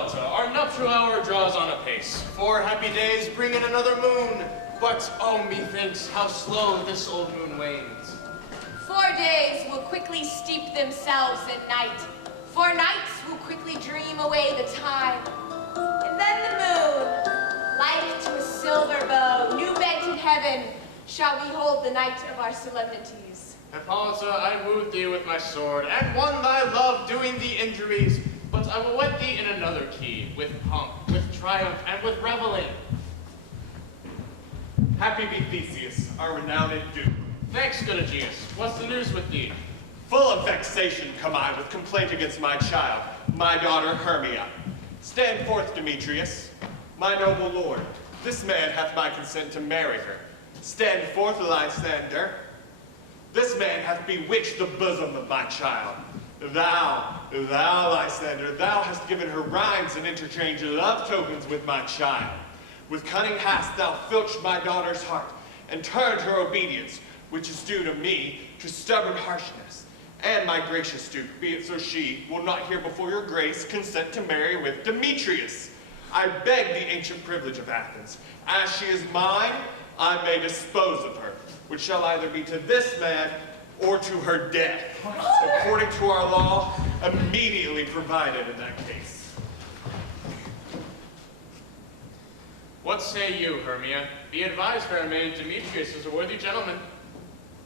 Hippolyta, our nuptial hour draws on apace. 4 happy days bring in another moon. But, oh, methinks, how slow this old moon wanes. 4 days will quickly steep themselves in night. 4 nights will quickly dream away the time. And then the moon, like to a silver bow, new bent in heaven, shall behold the night of our solemnities. Hippolyta, I wooed thee with my sword, and won thy love doing thee injuries. But I will wed thee in another key, with pomp, with triumph, and with reveling. Happy be Theseus, our renowned Duke. Thanks, good Aegeus. What's the news with thee? Full of vexation come I with complaint against my child, my daughter Hermia. Stand forth, Demetrius. My noble lord, this man hath my consent to marry her. Stand forth, Lysander. This man hath bewitched the bosom of my child. Thou, Lysander, thou hast given her rhymes and interchanged love tokens with my child. With cunning hast thou filched my daughter's heart, and turned her obedience, which is due to me, to stubborn harshness. And my gracious Duke, be it so she will not hear before your grace consent to marry with Demetrius. I beg the ancient privilege of Athens. As she is mine, I may dispose of her, which shall either be to this man or to her death, according to our law, immediately provided in that case. What say you, Hermia? Be advised, fair maid, Demetrius is a worthy gentleman.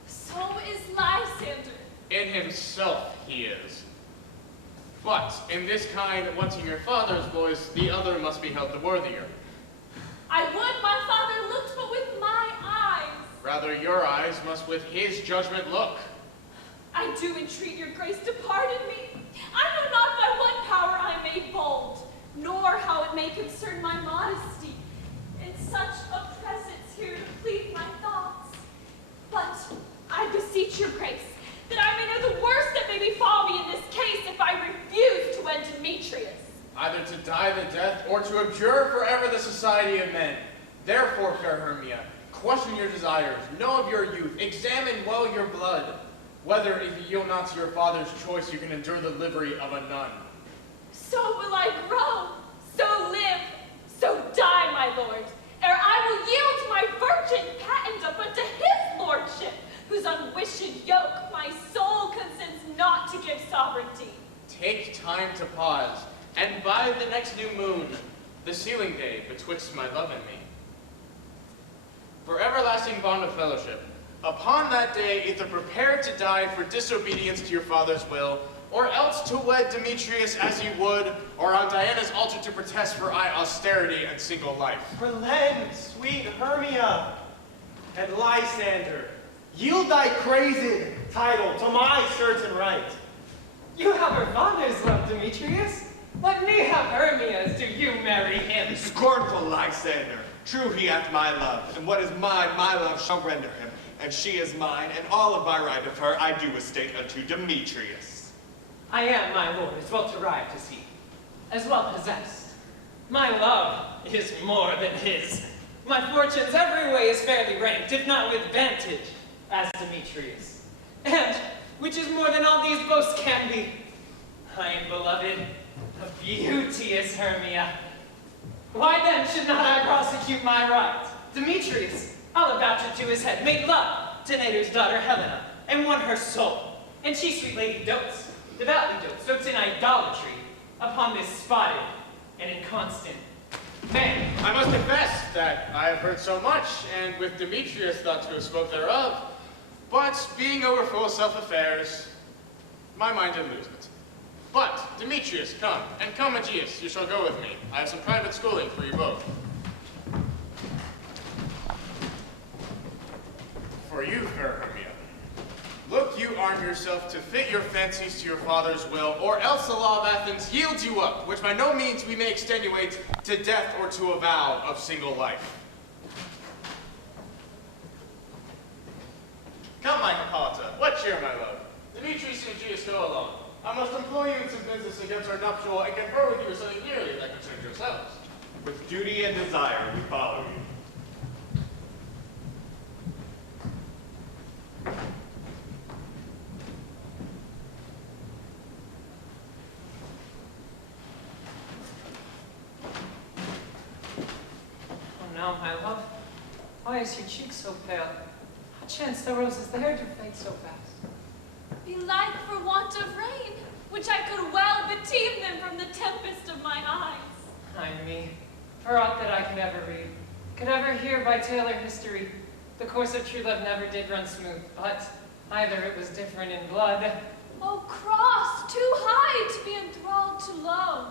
So is Lysander. In himself he is. But, in this kind, wanting your father's voice, the other must be held the worthier. I would my father looked but with my eyes. Rather, your eyes must with his judgment look. I do entreat your grace to pardon me. I know not by what power I made bold, nor how it may concern my modesty, in such a presence here to plead my thoughts. But I beseech your grace, that I may know the worst that may befall me in this case if I refuse to wed Demetrius. Either to die the death, or to abjure forever the society of men. Therefore, fair Hermia, question your desires, know of your youth, examine well your blood, whether if you yield not to your father's choice, you can endure the livery of a nun. So will I grow, so live, so die, my lord, ere I will yield my virgin patent up unto his lordship, whose unwished yoke my soul consents not to give sovereignty. Take time to pause, and by the next new moon, the sealing day betwixt my love and me, for everlasting bond of fellowship, upon that day either prepare to die for disobedience to your father's will, or else to wed Demetrius as you would, or on Diana's altar to protest for austerity and single life. Relent, sweet Hermia, and Lysander, yield thy crazed title to my certain right. You have her father's love, Demetrius. Let me have Hermia's, do you marry him? Scornful Lysander, true he hath my love, and what is mine, my love shall render him, and she is mine, and all of my right of her I do estate unto Demetrius. I am, my lord, as well derived as he, as well possessed. My love is more than his. My fortunes every way is fairly ranked, if not with vantage, as Demetrius. And, which is more than all these boasts can be, I am beloved of beauteous Hermia. Why then should not I prosecute my right? Demetrius, I'll avouch it to his head, made love to Nader's daughter Helena, and won her soul. And she, sweet lady, dotes, devoutly dotes in idolatry, upon this spotted and inconstant man. I must confess that I have heard so much, and with Demetrius thought to have spoke thereof, but being over full of self-affairs, my mind did lose it. But, Demetrius, come, and come, Aegeus, you shall go with me. I have some private schooling for you both. For you, fair Hermia, look you arm yourself to fit your fancies to your father's will, or else the law of Athens yields you up, which by no means we may extenuate to death or to a vow of single life. Come, my Hippolyta, what cheer, my love? Demetrius and Aegeus go along. I must employ you in some business against our nuptial and confer with you with something nearly that concerns yourselves. With duty and desire we follow you. now, my love? Why is your cheek so pale? How chanced the roses there to fade so fast? Belike for want of rain, which I could well beteem them from the tempest of mine eyes. Ay me, for aught that I could ever read, could ever hear by tale or history, the course of true love never did run smooth, but either it was different in blood, Oh, cross, too high to be enthralled too low.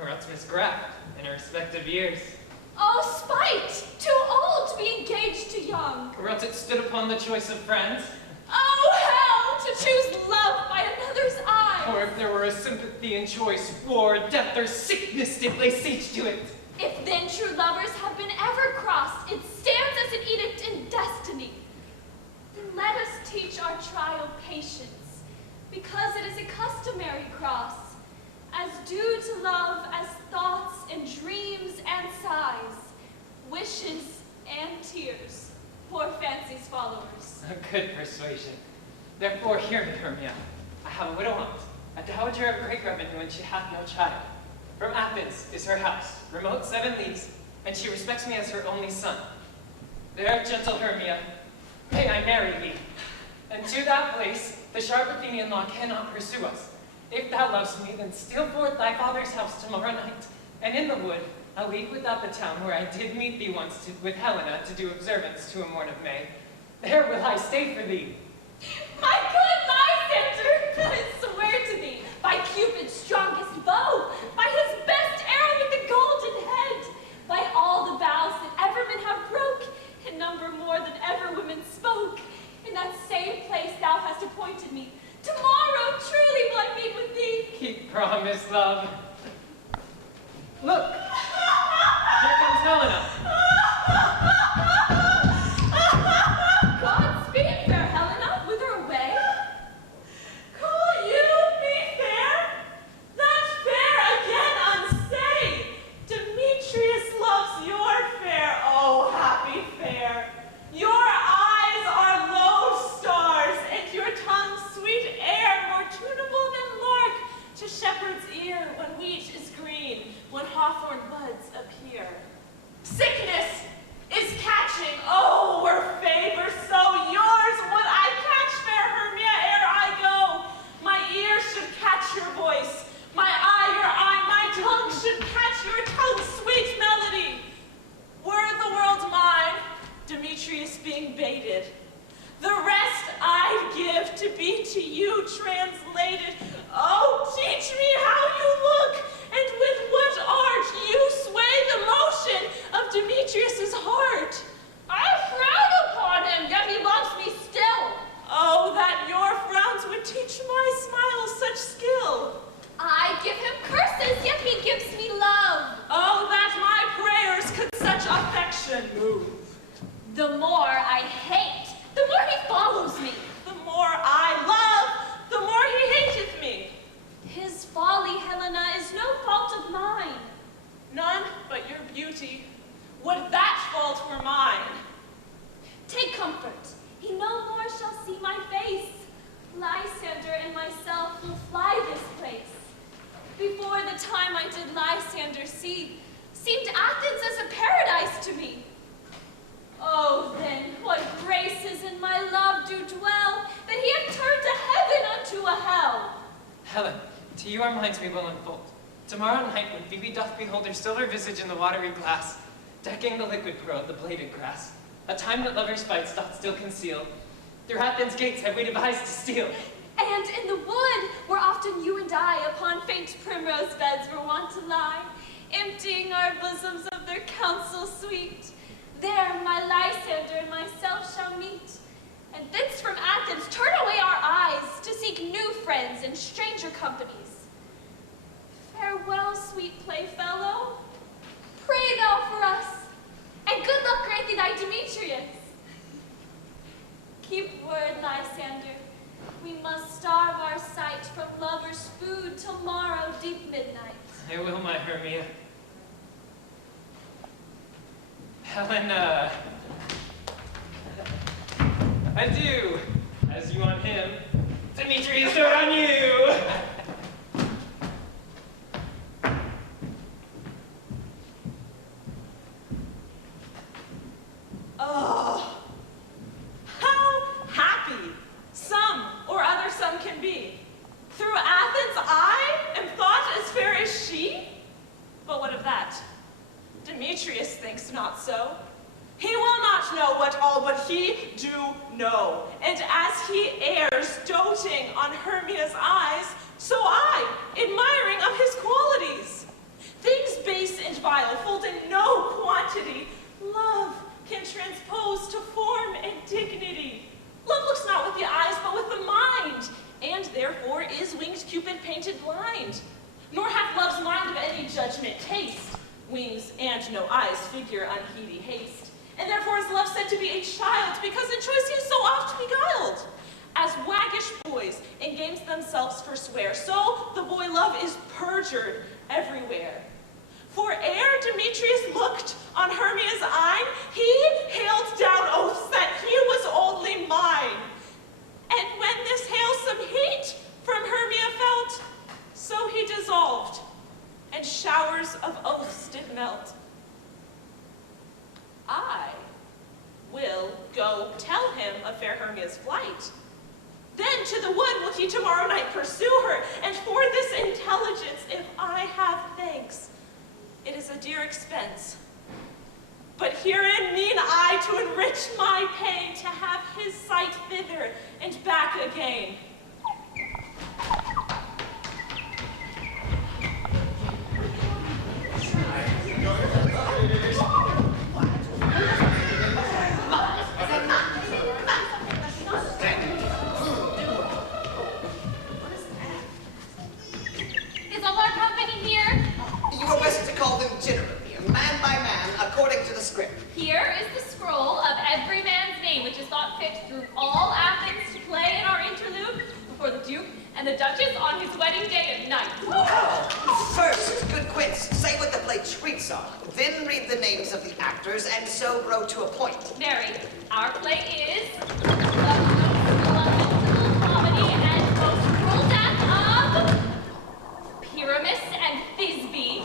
or else misgraft in her respective years, Oh, spite, too old to be engaged to young. or else it stood upon the choice of friends, Oh, hell, to choose love by another's eyes. or if there were a sympathy in choice, war, death, or sickness did lay siege to it. If then true lovers have been ever crossed, it stands as an edict in destiny. Then let us teach our trial patience, because it is a customary cross, as due to love as thoughts and dreams and sighs, wishes and tears, poor fancy's followers. A good persuasion. Therefore, hear me, Hermia. I have a widow aunt, a dowager of great revenue, and she hath no child. From Athens is her house, remote 7 leagues, and she respects me as her only son. There, gentle Hermia, may I marry thee. And to that place, the sharp Athenian law cannot pursue us. If thou lovest me, then steal forth thy father's house tomorrow night, and in the wood, a league without the town, where I did meet thee once with Helena to do observance to a morn of May. There will I stay for thee. My good Lysander, I swear to thee, by Cupid's strongest bow, by his best arrow with the golden head, by all the vows that ever men have broke, in number more than ever women spoke, in that same place thou hast appointed me. Tomorrow truly will I meet with thee. Keep promise, love. Look, here comes Helena. Godspeed, fair Helena, whither away? Call you me fair? That fair again unsay. Demetrius loves your fair, oh happy fair. Your eyes are lodestars, and your tongue sweet air, more tunable than lark to shepherd's ear when wheat is green, when hawthorn buds appear. Sickness is catching, oh, were favor so yours would I catch, fair Hermia, ere I go. My ear should catch your voice, my eye your eye, my tongue should catch your tongue's sweet melody. Were the world mine, Demetrius being baited, the rest I'd give to be to you translated. Oh, teach me how you look, and with what art you sway the motion of Demetrius's heart. I frown upon him, yet he loves me still. Oh, that your frowns would teach my smile such skill. I give him curses, yet he gives me love. Oh, that my prayers could such affection move. The more I hate, the more he follows me. The more I love, the more he hateth me. His folly, Helena, is no fault of mine. None but your beauty. Would that fault were mine. Take comfort, he no more shall see my face. Lysander and myself will fly this place. Before the time I did Lysander see, seemed Athens as a paradise to me. Oh, then, what graces in my love do dwell, that he hath turned a heaven unto a hell. Helen, to you our minds we will unfold. Tomorrow night, when Phoebe doth behold her silver visage in the watery glass, decking the liquid pearl, the bladed grass, a time that lovers' fights doth still conceal, through Athens' gates have we devised to steal. And in the wood, where often you and I upon faint primrose beds were wont to lie, emptying our bosoms of their counsel sweet, there my Lysander and myself shall meet, and thence from Athens turn away our eyes to seek new friends and stranger companies. Farewell, sweet playfellow. Pray thou for us, and good luck grant thee thy Demetrius. Keep word, Lysander. We must starve our sight from lovers' food till morrow deep midnight. I will, my Hermia. Helen, adieu. As you on him, Demetrius are on you. she? But what of that? Demetrius thinks not so. He will not know what all but he do know. And as he errs, doting on Hermia's eyes, so I, admiring of his qualities. Things base and vile, fold in no quantity, love can transpose to form and dignity. Love looks not with the eyes, but with the mind, and therefore is winged Cupid painted blind. Nor hath love's mind of any judgment taste, wings and no eyes figure unheedy haste. And therefore is love said to be a child, because in choice he is so oft beguiled. As waggish boys in games themselves forswear, so the boy love is perjured everywhere. For ere Demetrius looked on Hermia's eye, he hailed down oaths that he was only mine. And when this hailsome heat from Hermia felt, so he dissolved, and showers of oaths did melt. I will go tell him of fair Hermia's flight. Then to the wood will he tomorrow night pursue her, and for this intelligence, if I have thanks, it is a dear expense. But herein mean I to enrich my pain, to have his sight thither and back again. Is all our company here? You are best to call them generally, man by man, according to the script. Here is the scroll of every man's name, which is thought fit through all Athens to play in our interlude before the Duke and the Duchess on his wedding day and night. First, good Quince, say what the play treats on, then read the names of the actors, and so grow to a point. Mary, our play is the most lamentable comedy and most cruel death of Pyramus and Thisbe.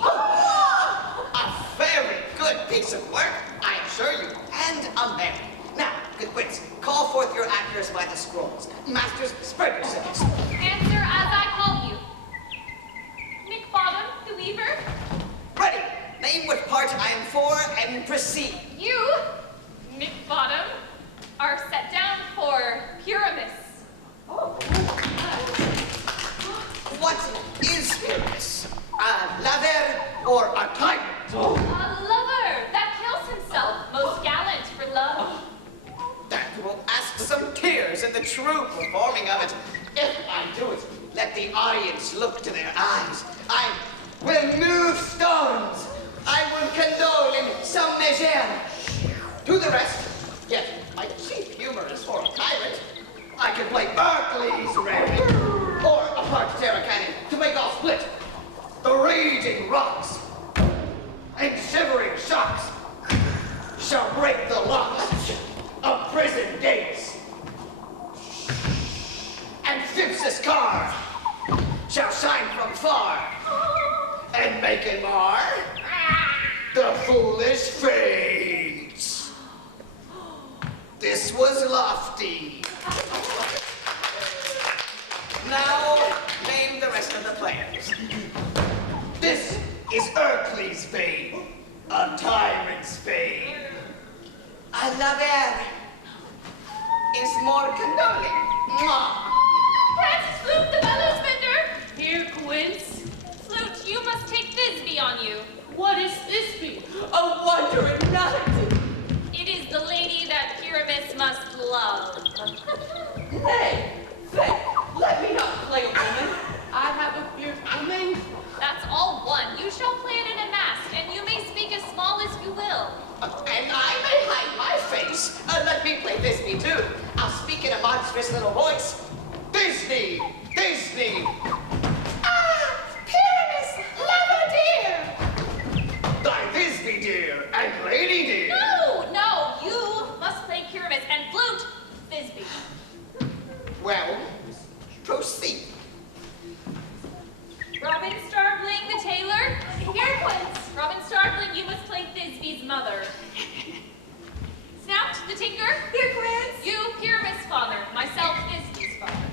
A very good piece of work, I assure you, and a merry. Now, good Quince, call forth your actors by the scrolls. Masters, spread yourselves. Answer as I call you. Nick Bottom, the Weaver. Ready, name what part I am for, and proceed. You, Nick Bottom, are set down for Pyramus. What is Pyramus? A lover or a tyrant? A lover that kills himself, most gallant for love. That will ask some tears in the true performing of it. If I do it, let the audience look to their eyes. I will move stones. I will condole in some measure. Do the rest. Yet my chief humor is for a tyrant. I could play Berkeley's Rary, or a part Sarah Cannon to make all split. The raging rocks and shivering shocks shall break the locks of prison gates. And Phips's car shall shine from far and make it mar the foolish fates. This was lofty. Now, name the rest of the players. This is Ercles' fame, a tyrant's fame. A lover is more condoling. Mwah. Francis Flute, the bellows bender. Here, Quince. Flute, you must take Thisbe on you. What is Thisbe? A wandering knight. It is the lady that Pyramus must love. Nay, faith, let me not play a woman. I have a fierce woman. That's all one. You shall play it in a mask, and you may speak as small as you will. And I may hide my face. Let me play Thisbe too. I'll speak in a monstrous little voice. Thisbe! Thisbe! Ah! Pyramus! Lover dear! Thy Thisbe dear and lady dear! No, you must play Pyramus and Flute, Thisbe. Well, proceed. Robin Starveling, the tailor. Here, Quince. Robin Starveling, you must play Thisbe's mother. Snout, the tinker. Here, Quince. You, Pyramus' father. Myself, Thisbe's father.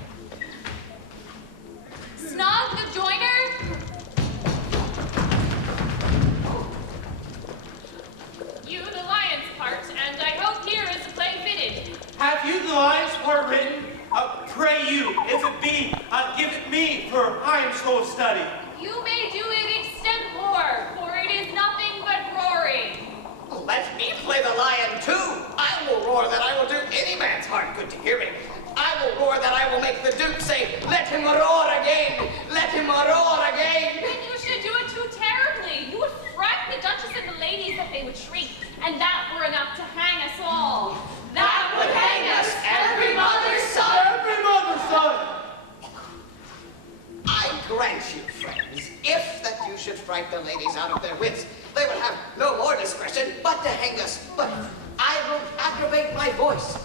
fright the ladies out of their wits. They will have no more discretion but to hang us. But I will aggravate my voice,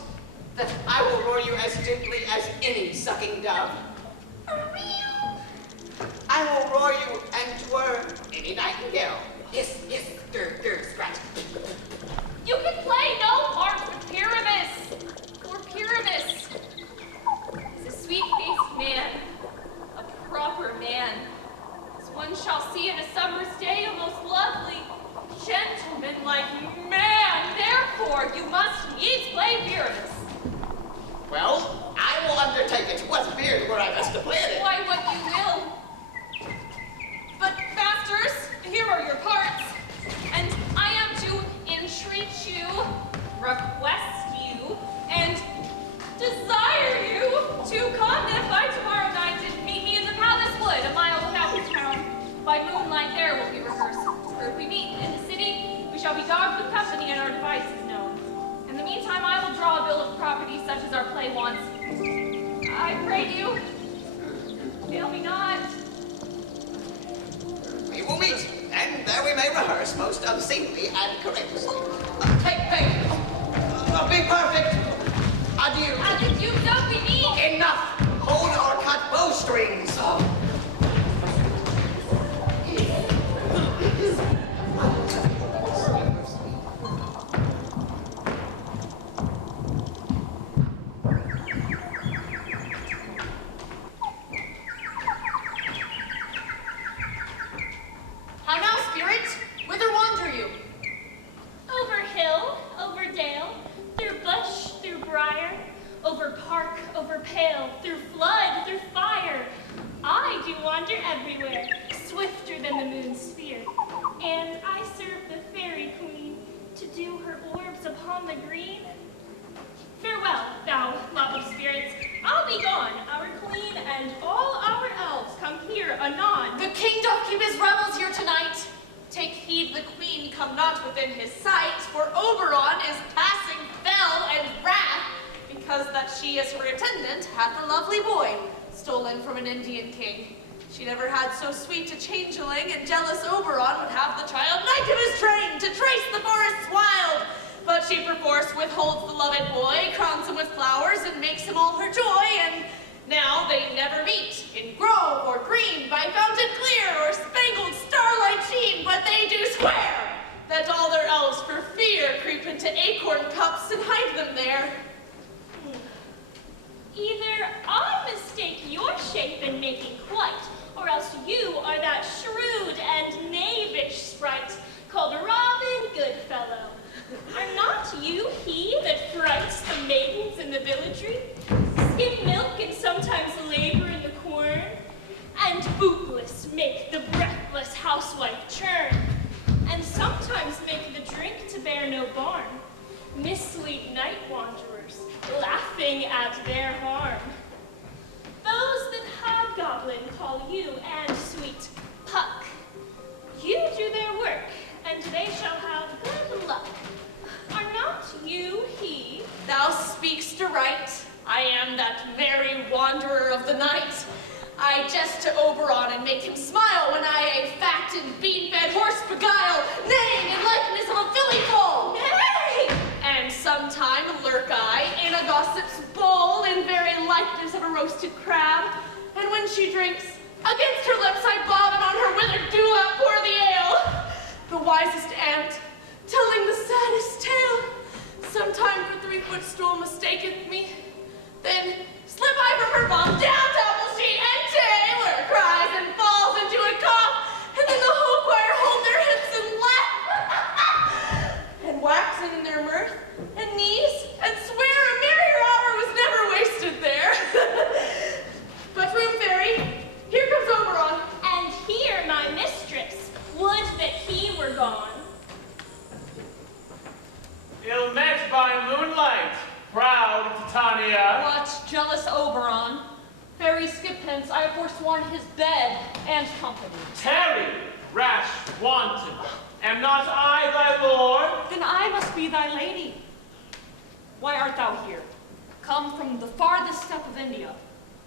that I will roar you as gently as any sucking dove. I will roar you and twirl any nightingale. Hiss, hiss, grr, grr, scratch. You can play no part with Pyramus, for Pyramus is a sweet-faced man, a proper man, as one shall see in a summer's day, a most lovely, gentleman-like man. Therefore, you must needs play Pyramus. Well, I will undertake it. What beard were I best to play it in? Why, what you will. But, masters, here are your parts, and I am to entreat you, request you, and desire you to come if by tomorrow night and meet me in the Palace Wood, a mile without this town. By moonlight there will we rehearse, for if we meet in the city, we shall be dogged with company and our devices known. In the meantime, I will draw a bill of property such as our play wants. I pray you, fail me not. We will meet, and there we may rehearse most unseemly and courageously. Take faith. Be perfect. Adieu. Adieu, don't be mean. Enough. Hold or cut bowstrings. How now, spirit? Whither wander you? Over hill, over dale, through bush, through briar, over park, over pale, through flood, through fire. I do wander everywhere, swifter than the moon's sphere. And I serve the fairy queen to do her orbs upon the green. Farewell, thou love of spirits. I'll be gone. Our queen and all our elves come here anon. The king doth keep his revels here tonight. Take heed the queen come not within his sight, for Oberon is passing fell and wrath, because that she as her attendant hath a lovely boy, stolen from an Indian king. She never had so sweet a changeling, and jealous Oberon would have the child knight of his train to trace the forests wild. But she perforce withholds the loved boy, crowns him with flowers, and makes him all her joy, and now they never meet, in grove or green, by fountain clear, or spangled starlight sheen, but they do swear that all their elves for fear creep into acorn cups and hide them there. Either I mistake your shape in making quite, or else you are that shrewd and knavish sprite called Robin Goodfellow. Are not you he that frights the maidens in the villagery, skim milk and sometimes labor in the corn, and bootless make the breathless housewife churn, and sometimes make the drink to bear no barn, mislead night wanderers, laughing at their harm? Those that hobgoblin call you and sweet Puck. You do their work, and they shall have good luck. Are not you he? Thou speak'st aright. I am that merry wanderer of the night. I jest to Oberon and make him smile when I a fat and bean-fed horse beguile, neighing in likeness of a filly foal. Nay! And sometime lurk I in a gossip's bowl in very likeness of a roasted crab. And when she drinks, against her lips I bob, and on her withered dewlap pour the ale. The wisest aunt, telling the saddest tale, sometime for 3-foot stool mistaketh me. Then slip I from her bum down double sheet and Taylor cries and falls into a cough, and then the whole choir hold their hips and laugh, and waxen in their mirth and knees, and swear a merrier hour was never wasted there. But room fairy, here comes Oberon. And here my mistress, would that he were gone. Ill met by moonlight, proud Titania. What jealous Oberon? Fairy skip hence, I have forsworn his bed and company. Tarry, rash wanton. Am not I thy lord? Then I must be thy lady. Why art thou here? Come from the farthest step of India.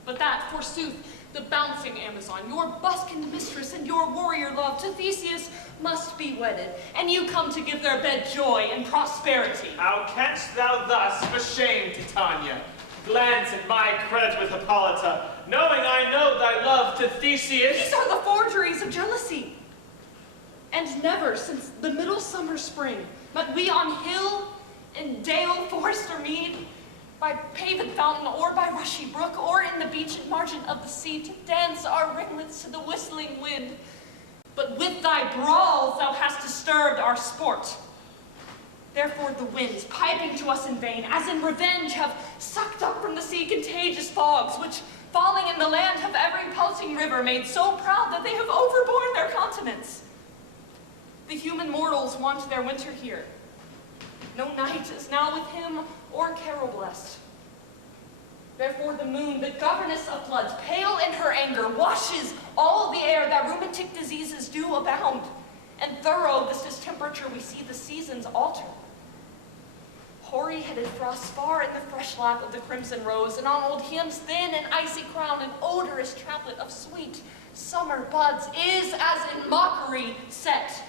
But that, forsooth, The bouncing Amazon, your buskined mistress and your warrior love to Theseus must be wedded, and you come to give their bed joy and prosperity. How canst thou thus, ashamed, Titania, glance at my credit with Hippolyta, knowing I know thy love to Theseus? These are the forgeries of jealousy. And never since the middle summer spring, but we on hill, in dale, forest, or mead, by paved fountain, or by rushy brook, or in the beached margin of the sea, to dance our ringlets to the whistling wind. But with thy brawls thou hast disturbed our sport. Therefore the winds, piping to us in vain, as in revenge, have sucked up from the sea contagious fogs, which, falling in the land, have every pulsing river made so proud that they have overborne their continents. The human mortals want their winter here. No night is now with him or carol blessed. Therefore the moon, the governess of floods, pale in her anger, washes all the air that rheumatic diseases do abound. And thorough this distemperature we see the seasons alter. Hoary-headed frosts far in the fresh lap of the crimson rose, and on old Hiam's thin and icy crown an odorous chaplet of sweet summer buds is as in mockery set.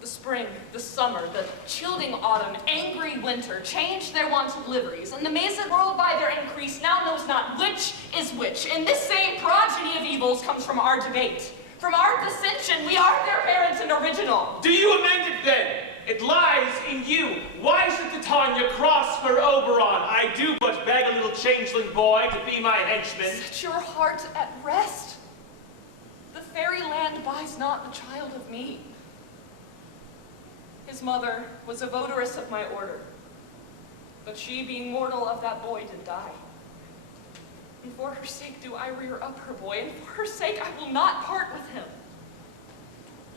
The spring, the summer, the chilling autumn, angry winter change their wonted liveries, and the mazed world by their increase now knows not which is which. And this same progeny of evils comes from our debate. From our dissension, we are their parents and original. Do you amend it then? It lies in you. Why should Titania cross for Oberon? I do but beg a little changeling boy to be my henchman. Set your heart at rest. The fairy land buys not the child of me. His mother was a votaress of my order, but she, being mortal of that boy, did die. And for her sake do I rear up her boy, and for her sake I will not part with him.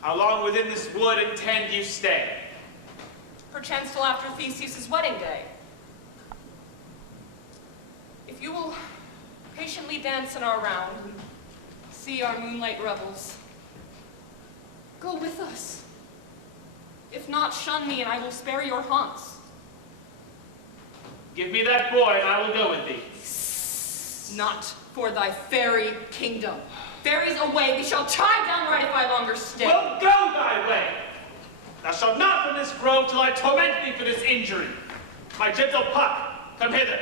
How long within this wood intend you stay? Perchance till after Theseus' wedding day. If you will patiently dance in our round and see our moonlight revels, go with us. If not, shun me, and I will spare your haunts. Give me that boy, and I will go with thee. Not for thy fairy kingdom. Fairies away, we shall try downright if I longer stay. Well, go thy way. Thou shalt not from this grove till I torment thee for this injury. My gentle Puck, come hither.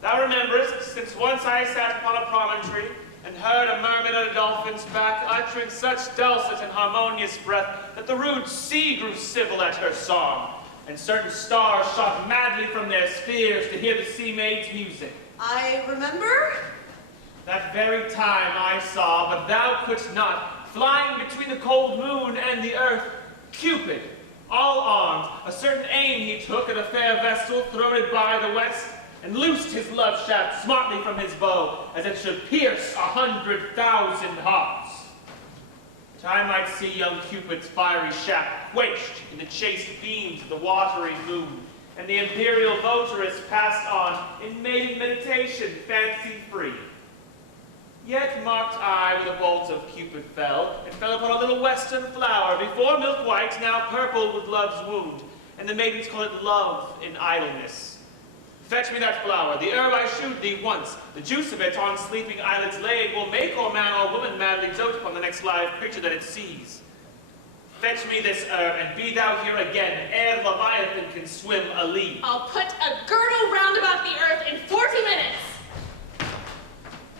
Thou rememberest, since once I sat upon a promontory, and heard a mermaid on a dolphin's back, uttering such dulcet and harmonious breath, that the rude sea grew civil at her song, and certain stars shot madly from their spheres to hear the sea maid's music. I remember. That very time I saw, but thou couldst not, flying between the cold moon and the earth, Cupid, all armed, a certain aim he took at a fair vessel throned by the west, and loosed his love shaft smartly from his bow, as it should pierce 100,000 hearts. That I might see young Cupid's fiery shaft quenched in the chaste beams of the watery moon, and the imperial votaress passed on in maiden meditation, fancy-free. Yet marked I where the bolt of Cupid fell, and fell upon a little western flower, before milk white, now purple with love's wound, and the maidens call it love in idleness. Fetch me that flower, the herb I shewed thee once. The juice of it on sleeping eyelids laid will make or man or woman madly dote upon the next live creature that it sees. Fetch me this herb, and be thou here again, ere Leviathan can swim a league. I'll put a girdle round about the earth in 40 minutes.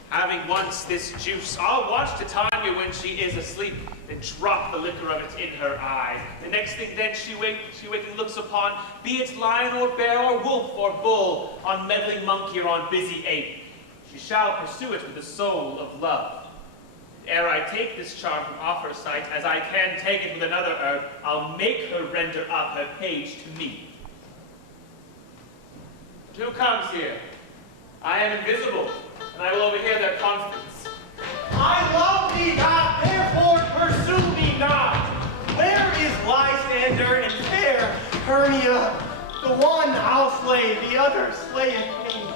Having once this juice, I'll watch Titania when she is asleep, then drop the liquor of it in her eyes. The next thing then she waking looks upon, be it lion or bear or wolf or bull, on meddling monkey or on busy ape. She shall pursue it with the soul of love. Ere I take this charm from off her sight, as I can take it with another herb, I'll make her render up her page to me. But who comes here? I am invisible, and I will overhear their conference. I love thee not, therefore pursue me not. Where is Lysander and fair Hermia? The one I'll slay, the other slayeth me.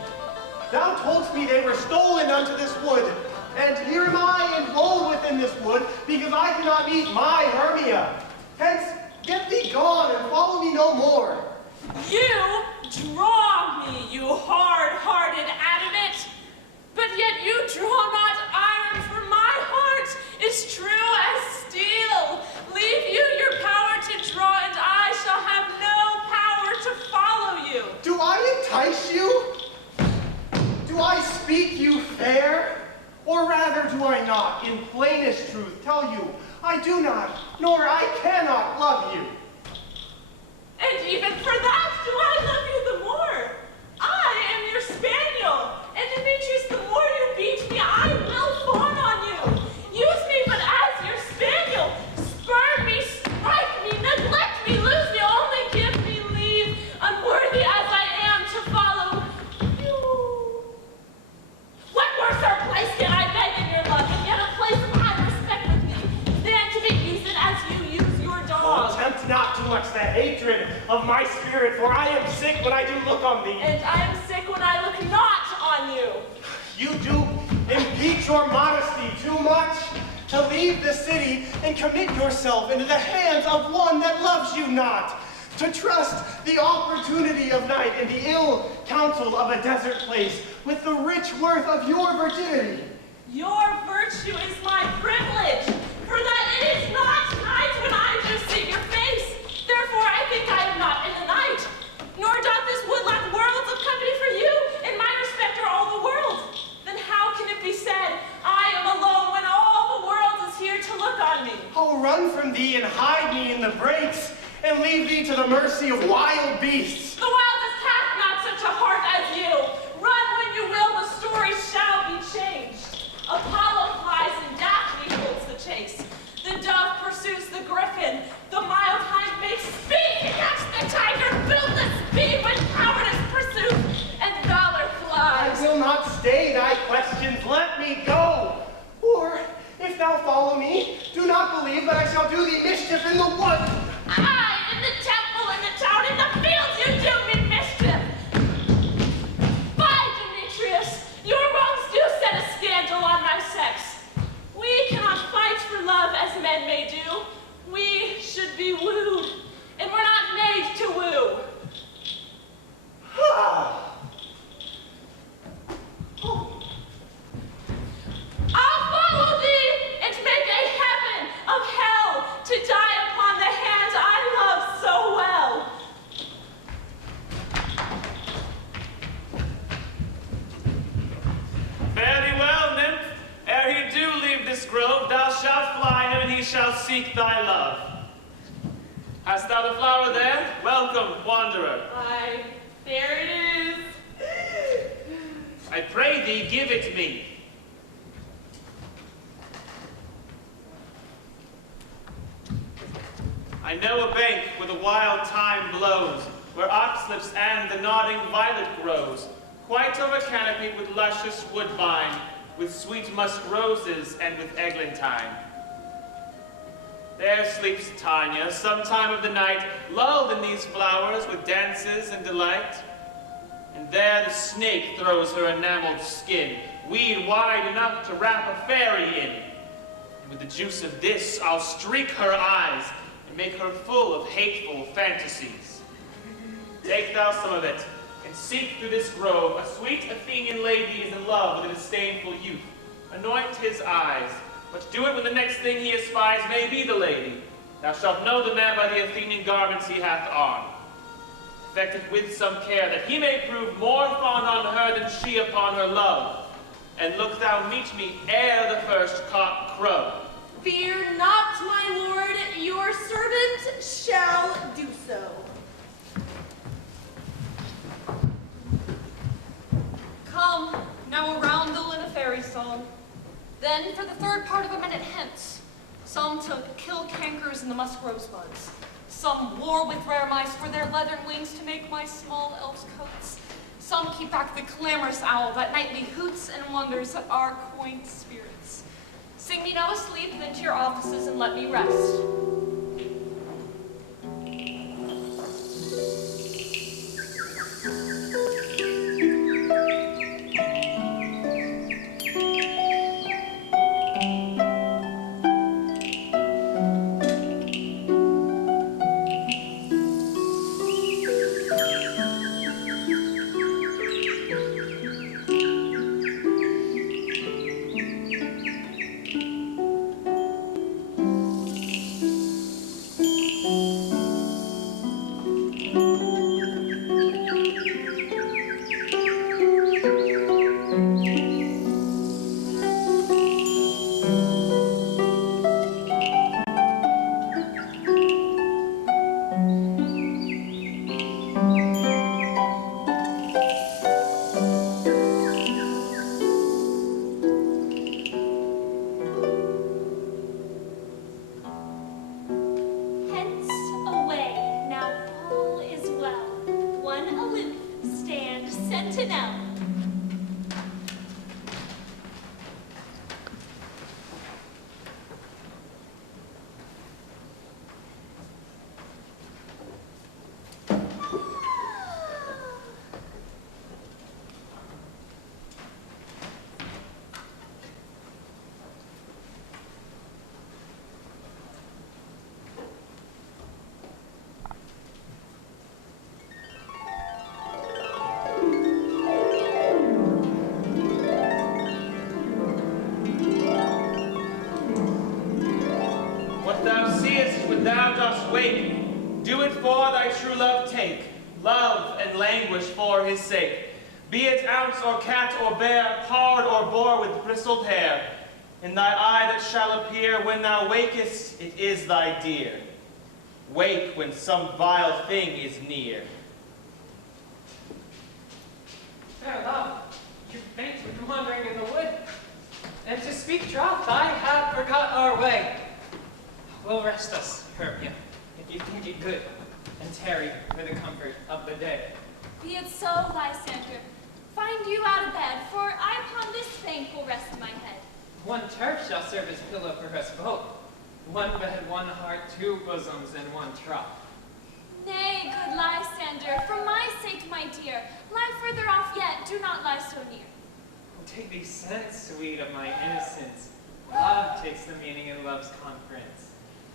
Thou toldst me they were stolen unto this wood, and here am I enrolled within this wood, because I cannot meet my Hermia. Hence, get thee gone and follow me no more. You draw me, you hard Yet you draw not iron, for my heart is true as steel. Leave you your power to draw, and I shall have no power to follow you. Do I entice you? Do I speak you fair? Or rather do I not, in plainest truth, tell you, I do not, nor I cannot love you? And even for that do I love you the more. I am your spaniel, and Demetrius, the more you beat me, I will fawn on you. Use me but as your spaniel. Spurn me, strike me, neglect me, lose me, only give me leave, unworthy as I am to follow you. What worser place can I beg in your love, and yet a place of high respect with me, than to be used as you use your dog? Attempt not too much the hatred of my spirit, for I am sick when I do look on thee. And I am sick when I look not on you. You do impeach your modesty too much to leave the city and commit yourself into the hands of one that loves you not, to trust the opportunity of night and the ill counsel of a desert place with the rich worth of your virginity. Your virtue is my privilege, for that it is not night when I do see your face. Therefore I think I am not in the night, nor doth this wood lack worlds of company for you, and my respect are all the world. Then how can it be said, I am alone when all the world is here to look on me? I'll run from thee and hide me in the brakes and leave thee to the mercy of wild beasts. The wildest hath not such a heart as you. Run when you will, the story shall be changed. Apollo flies and Daphne holds the chase. The dove pursues the griffin. The mild hind makes speed against the tiger. Bootless speed when cowardice pursues and valor flies. I will not stay thy questions. Let me go. Or, if thou follow me, do not believe that I shall do thee mischief in the woods. Aye, in the temple, in the town, in the fields, you do me mischief. By Demetrius, your wrongs do set a scandal on my sex. We cannot fight for love as men may do. We should be wooed, and we're not made to woo. I'll follow thee and make a heaven of hell to die upon the hands I love so well. Very well, nymph. Ere he do leave this grove, thou shalt fly him, and he shall seek thy love. Hast thou the flower there? Welcome, wanderer. Aye, there it is. I pray thee, give it me. I know a bank where the wild thyme blows, where oxlips and the nodding violet grows, quite over canopied with luscious woodbine, with sweet musk roses and with eglantine. There sleeps Tanya, some time of the night, lulled in these flowers with dances and delight. And there the snake throws her enameled skin, weed wide enough to wrap a fairy in. And with the juice of this, I'll streak her eyes and make her full of hateful fantasies. Take thou some of it, and seek through this grove. A sweet Athenian lady is in love with a disdainful youth. Anoint his eyes, but do it when the next thing he espies may be the lady. Thou shalt know the man by the Athenian garments he hath on. Effect it with some care, that he may prove more fond on her than she upon her love. And look thou meet me ere the first cock crow. Fear not, my lord, your servant shall do so. Come, now a roundel and a fairy song. Then, for the third part of a minute hence, some to kill cankers in the musk rosebuds. Some war with rare mice for their leathern wings to make my small elves' coats. Some keep back the clamorous owl that nightly hoots and wonders at our quaint spirits. Sing me now asleep, then to your offices and let me rest. thou dost wake, do it for thy true love take, love and languish for his sake. Be it ounce or cat or bear, pard or boar with bristled hair, in thy eye that shall appear when thou wakest, it is thy dear. Wake when some vile thing is near. Fair love, you faint with wandering in the wood, and to speak troth, I had forgot our way. Will rest us, Hermia, if you think it good, and tarry for the comfort of the day. Be it so, Lysander. Find you out of bed, for I upon this bank will rest my head. One turf shall serve as pillow for us both. One bed, one heart, two bosoms, and one trough. Nay, good Lysander, for my sake, my dear, lie further off yet, do not lie so near. Take thee sense, sweet of my innocence. Love takes the meaning in love's conference.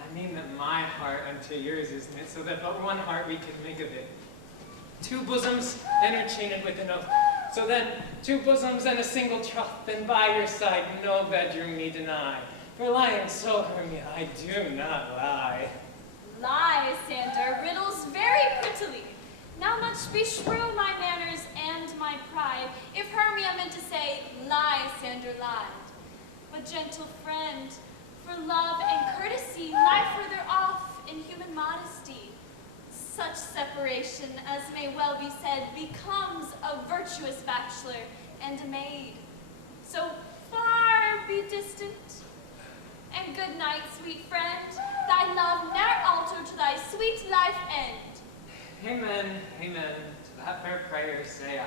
I mean that my heart unto yours is knit, so that but one heart we can make of it. Two bosoms interchained with an oath. So then, two bosoms and a single troth, then by your side no bedroom me deny. For lying so, Hermia, I do not lie. Lysander riddles very prettily. Now much beshrew my manners and my pride, if Hermia meant to say, Lysander lied. But gentle friend, for love and courtesy lie further off in human modesty. Such separation, as may well be said, becomes a virtuous bachelor and a maid. So far be distant, and good night, sweet friend. Thy love ne'er alter to thy sweet life end. Amen, amen. To that fair prayer say I.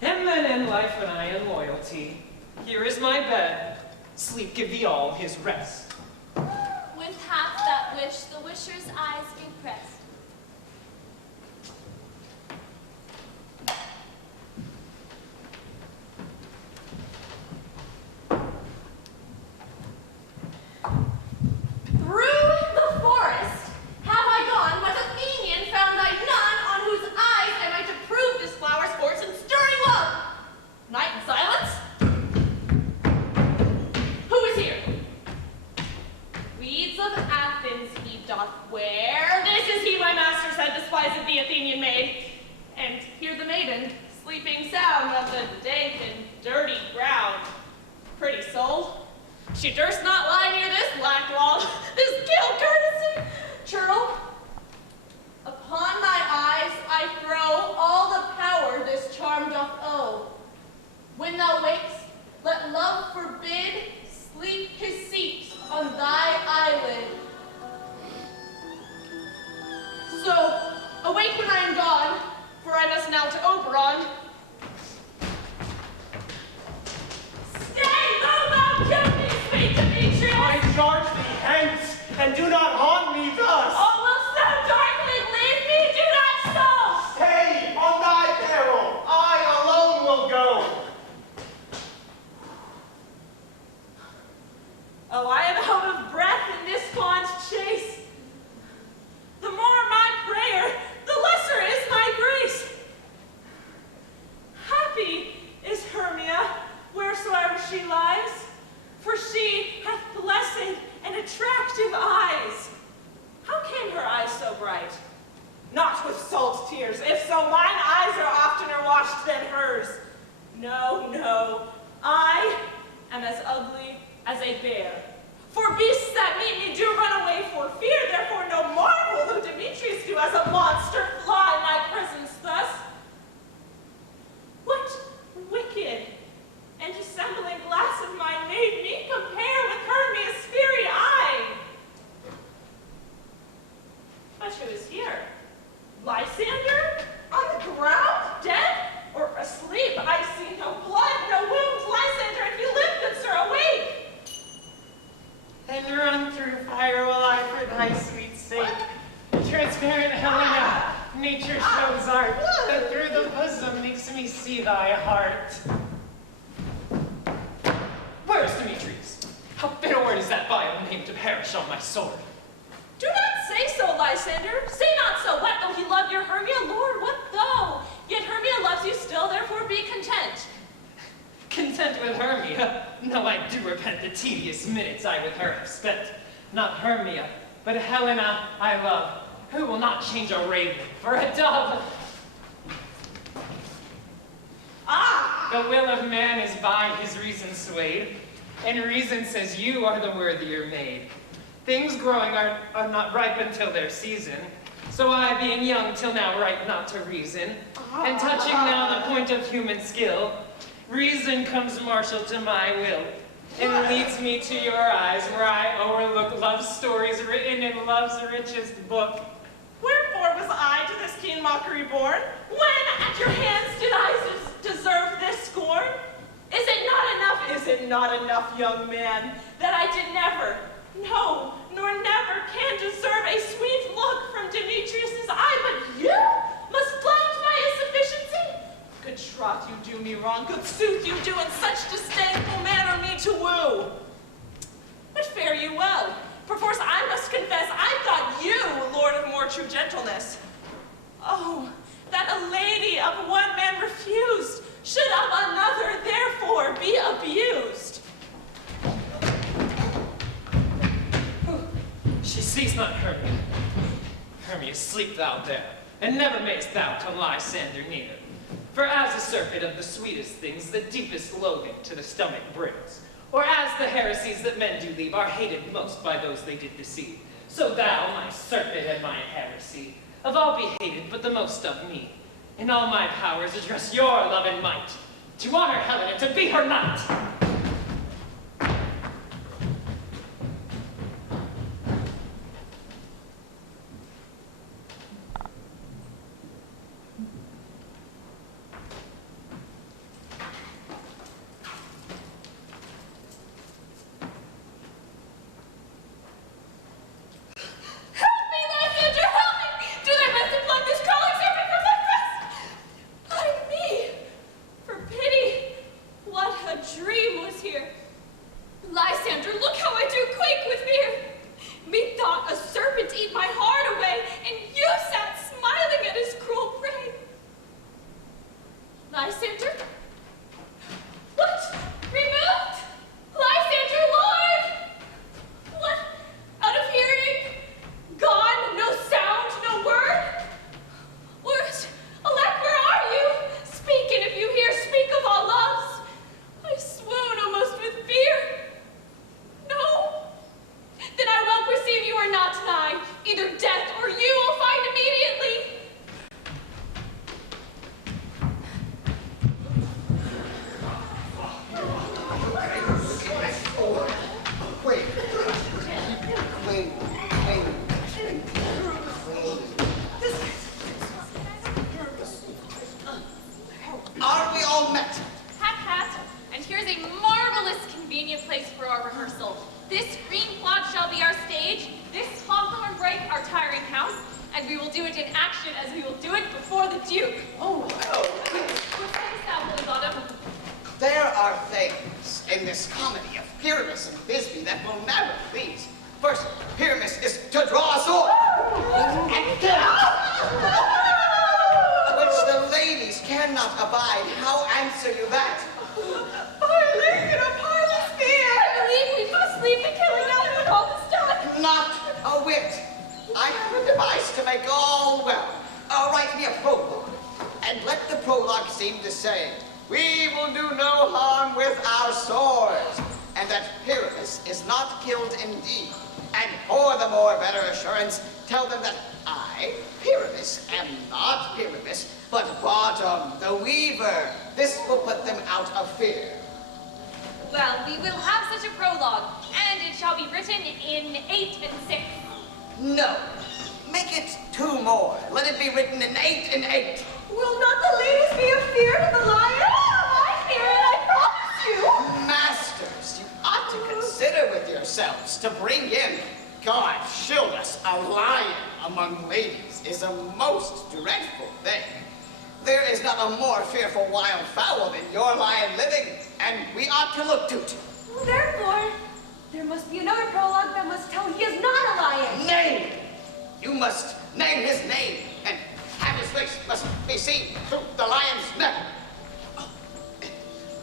Him then in life and I in loyalty. Here is my bed. Sleep give thee all his rest. With half that wish, the wisher's eyes be pressed. Through the forest have I gone, but Athenian found I none on whose eyes I might approve this flower sports and stirring love. Night and silence. Who is here? Weeds of Athens he doth wear. This is he my master said despised the Athenian maid. And hear the maiden, sleeping sound of the dank and dirty ground. Pretty soul. She durst not lie near this black wall, this guilt courtesy. Churl, upon thy eyes I throw all the power this charm doth owe. When thou wakes, let love forbid sleep his seat on thy eyelid. So, awake when I am gone, for I must now to Oberon. Stay, though thou kill me, sweet Demetrius! I charge thee hence, and do not haunt me thus. Oh, wilt thou darkly leave me? Do not so! Stay on thy peril. I alone will go. Oh, I am out of breath in this fond chase. The more my prayer, the lesser is my grace. Happy is Hermia, wheresoever she lies, for she hath blessed and attractive eyes. How came her eyes so bright? Not with salt tears, if so mine eyes are oftener washed than hers. No, no, I am as ugly as a bear. For beasts that meet me do run away for fear, therefore no marvel though Demetrius do as a monster fly in my presence thus. What wicked and dissembling glass of mine made me compare with Hermia's fiery eye? But who is here? Lysander? On the ground? Dead? Or asleep? I see no blood, no wounds. Lysander, if you live, good sir, awake! Then run through fire will I for thy sweet sake. Transparent Helena, nature shows art, that through the bosom makes me see thy heart. Where is Demetrius? How bitter word is that vile name to perish on my sword? Do not say so, Lysander. Say not so. What though he love your Hermia? Lord, what though? Yet Hermia loves you still, therefore be content. content with Hermia. No, I do repent the tedious minutes I with her have spent. Not Hermia, but Helena I love, who will not change a raven for a dove. Ah! The will of man is by his reason swayed, and reason says you are the worthier maid. Things growing are not ripe until their season, so I, being young till now, ripe not to reason, and touching now the point of human skill, reason comes martial to my will, and leads me to your eyes, where I overlook love stories written in love's richest book. Wherefore was I to this keen mockery born? When at your hands did I deserve this scorn? Is it not enough, young man, that I did never, no, nor never can deserve a sweet look from Demetrius's eye, but you must flout my insufficiency? Good troth, you do me wrong, good sooth you do in such disdainful manner me to woo. But fare you well. Perforce I must confess, I thought you, lord of more true gentleness. Oh, that a lady of one man refused, should of another therefore be abused. She sees not Hermia. Hermia, sleep thou there, and never mayst thou to Lysander near. For as a serpent of the sweetest things, the deepest loathing to the stomach brings, or as the heresies that men do leave are hated most by those they did deceive, so thou, my serpent and my heresy, of all be hated, but the most of me. In all my powers address your love and might, to honor Helen and to be her knight.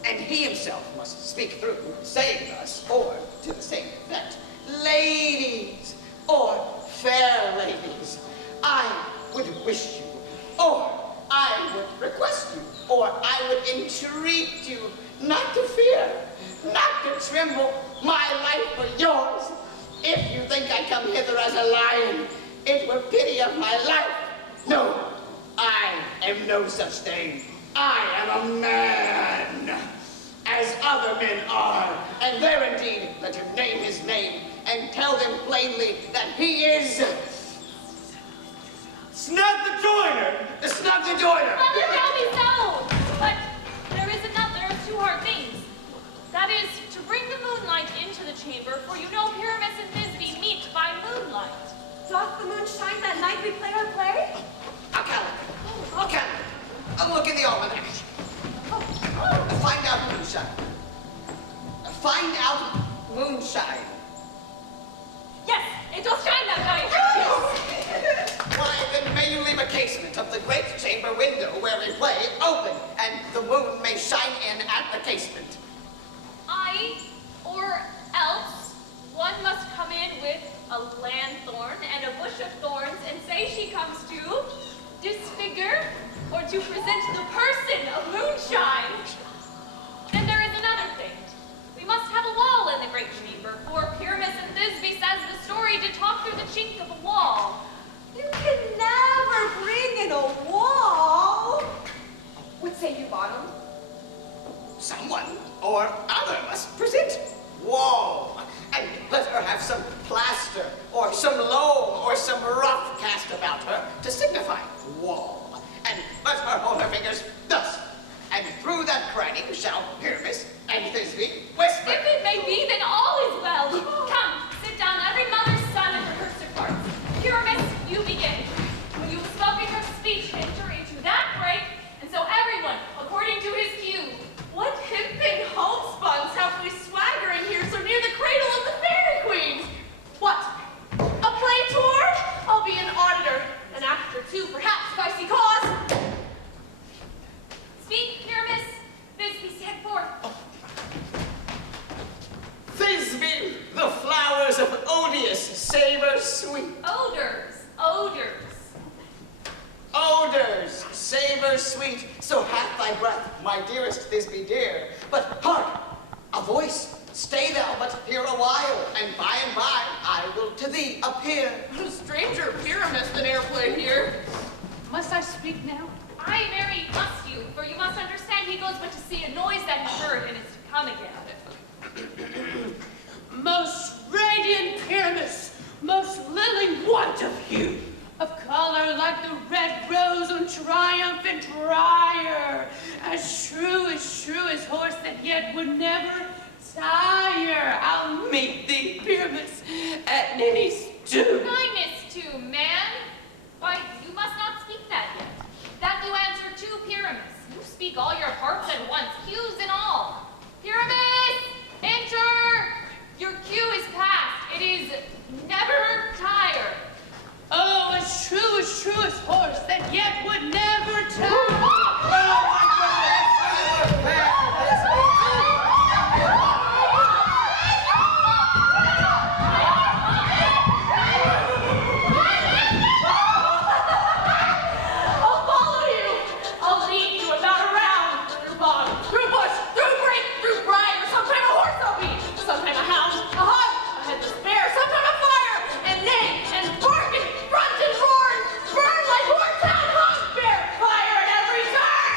And he himself speak through, saying thus, or to the same effect, ladies, or fair ladies, I would wish you, or I would request you, or I would entreat you not to fear, not to tremble, my life for yours. If you think I come hither as a lion, it were pity of my life. No, I am no such thing. I am a man, as other men are, and there indeed let him name his name, and tell them plainly that he is... Snug the Joiner! Snug the Joiner! Mother, tell me so! But there are two hard things. That is, to bring the moonlight into the chamber, for you know Pyramus and Thisbe meet by moonlight. Doth the moon shine that night we play our play? A calendar. A calendar. Look in the almanac. Find out moonshine. Find out moonshine. Yes, it does shine that night. Why, then may you leave a casement of the great chamber window where we play open, and the moon may shine in at the casement. Or else, one must come in with a lanthorn and a bush of thorns and say she comes to disfigure or to present the person of moonshine. Then there is another thing. We must have a wall in the great chamber, for Pyramus and Thisbe says the story to talk through the chink of a wall. You can never bring in a wall. What say you, Bottom? Someone or other must present wall, and let her have some plaster, or some loam, or some rough cast about her to signify wall, and let her hold her fingers thus, and through that cranny shall Pyramus and Thisbe whisper. If it may be, then all is well. Come, sit down, every mother's son and recursive parts. Pyramus, you begin. When you have spoken your speech, enter into that break, and so everyone, according to his cue. What pimping homespuns have we swaggering here so near the cradle of the fairy queens? What? A play tour? I'll be an auditor, an actor too, perhaps, if I see cause. Speak, Pyramus. Thisbe, stand forth. Thisbe, the flowers of odious savor sweet. Odors. Odors, savor sweet, so hath thy breath, my dearest Thisbe dear. But hark, a voice, stay thou but here a while, and by I will to thee appear. Stranger Pyramus than airplane here. Must I speak now? Aye, Mary, must you, for you must understand he goes but to see a noise that he heard and is to come again. Most radiant Pyramus, most lily white of hue, of color like the red rose on triumphant briar, as true as horse that yet would never tire. I'll meet thee, Pyramus, at any stew. Kindness to man? Why, you must not speak that yet. That you answer to Pyramus. You speak all your parts at once, cues and all. Pyramus, enter! Your cue is past. It is never tire. Oh, as true as horse that yet would never tire. I'll follow you. I'll lead you about a round. Through bog, through bush, through brake, through briar. Sometime a horse I'll be. Sometime a hound, a hog, a headless bear. Sometime a fire, and neigh, and bark, and grunt, and roar, and burn like horsehound, hog, bear. Fire at every turn.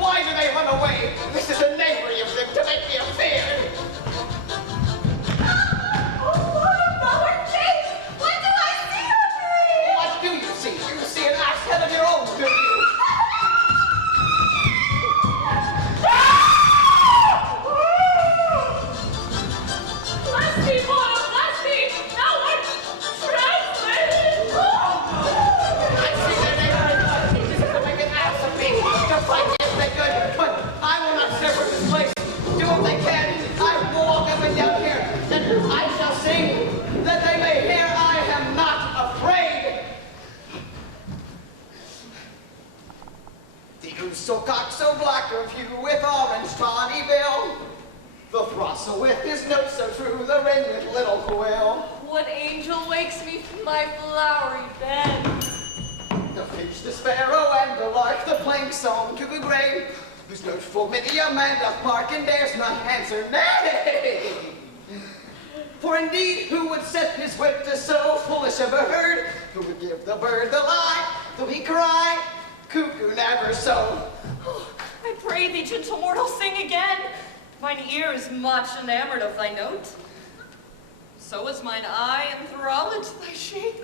Why do they run away? This is a knavery of them to make me afeard. What do I see under it? What do you see? You see an ass head of your own, do you? Bless me, Bottom, bless me. Now we're translated. I see their knavery. This is to make an ass of me, to fight me if they could, but I will not sever this place. Do what they can. I will walk up and down here, and I shall sing, that they may hear I am not afraid. The so cock so black of hue with orange tawny bill, the throstle with his notes so true, the wren little quail. What angel wakes me from my flowery bed? The finch, the sparrow, and the lark, the plain song to the grave, whose note full many a man doth mark and dares not answer nay. For indeed, who would set his wit to so foolish a bird? Who would give the bird the lie, though he cry, cuckoo never so? Oh, I pray thee, gentle mortal, sing again. Mine ear is much enamored of thy note. So is mine eye enthralled to thy shape.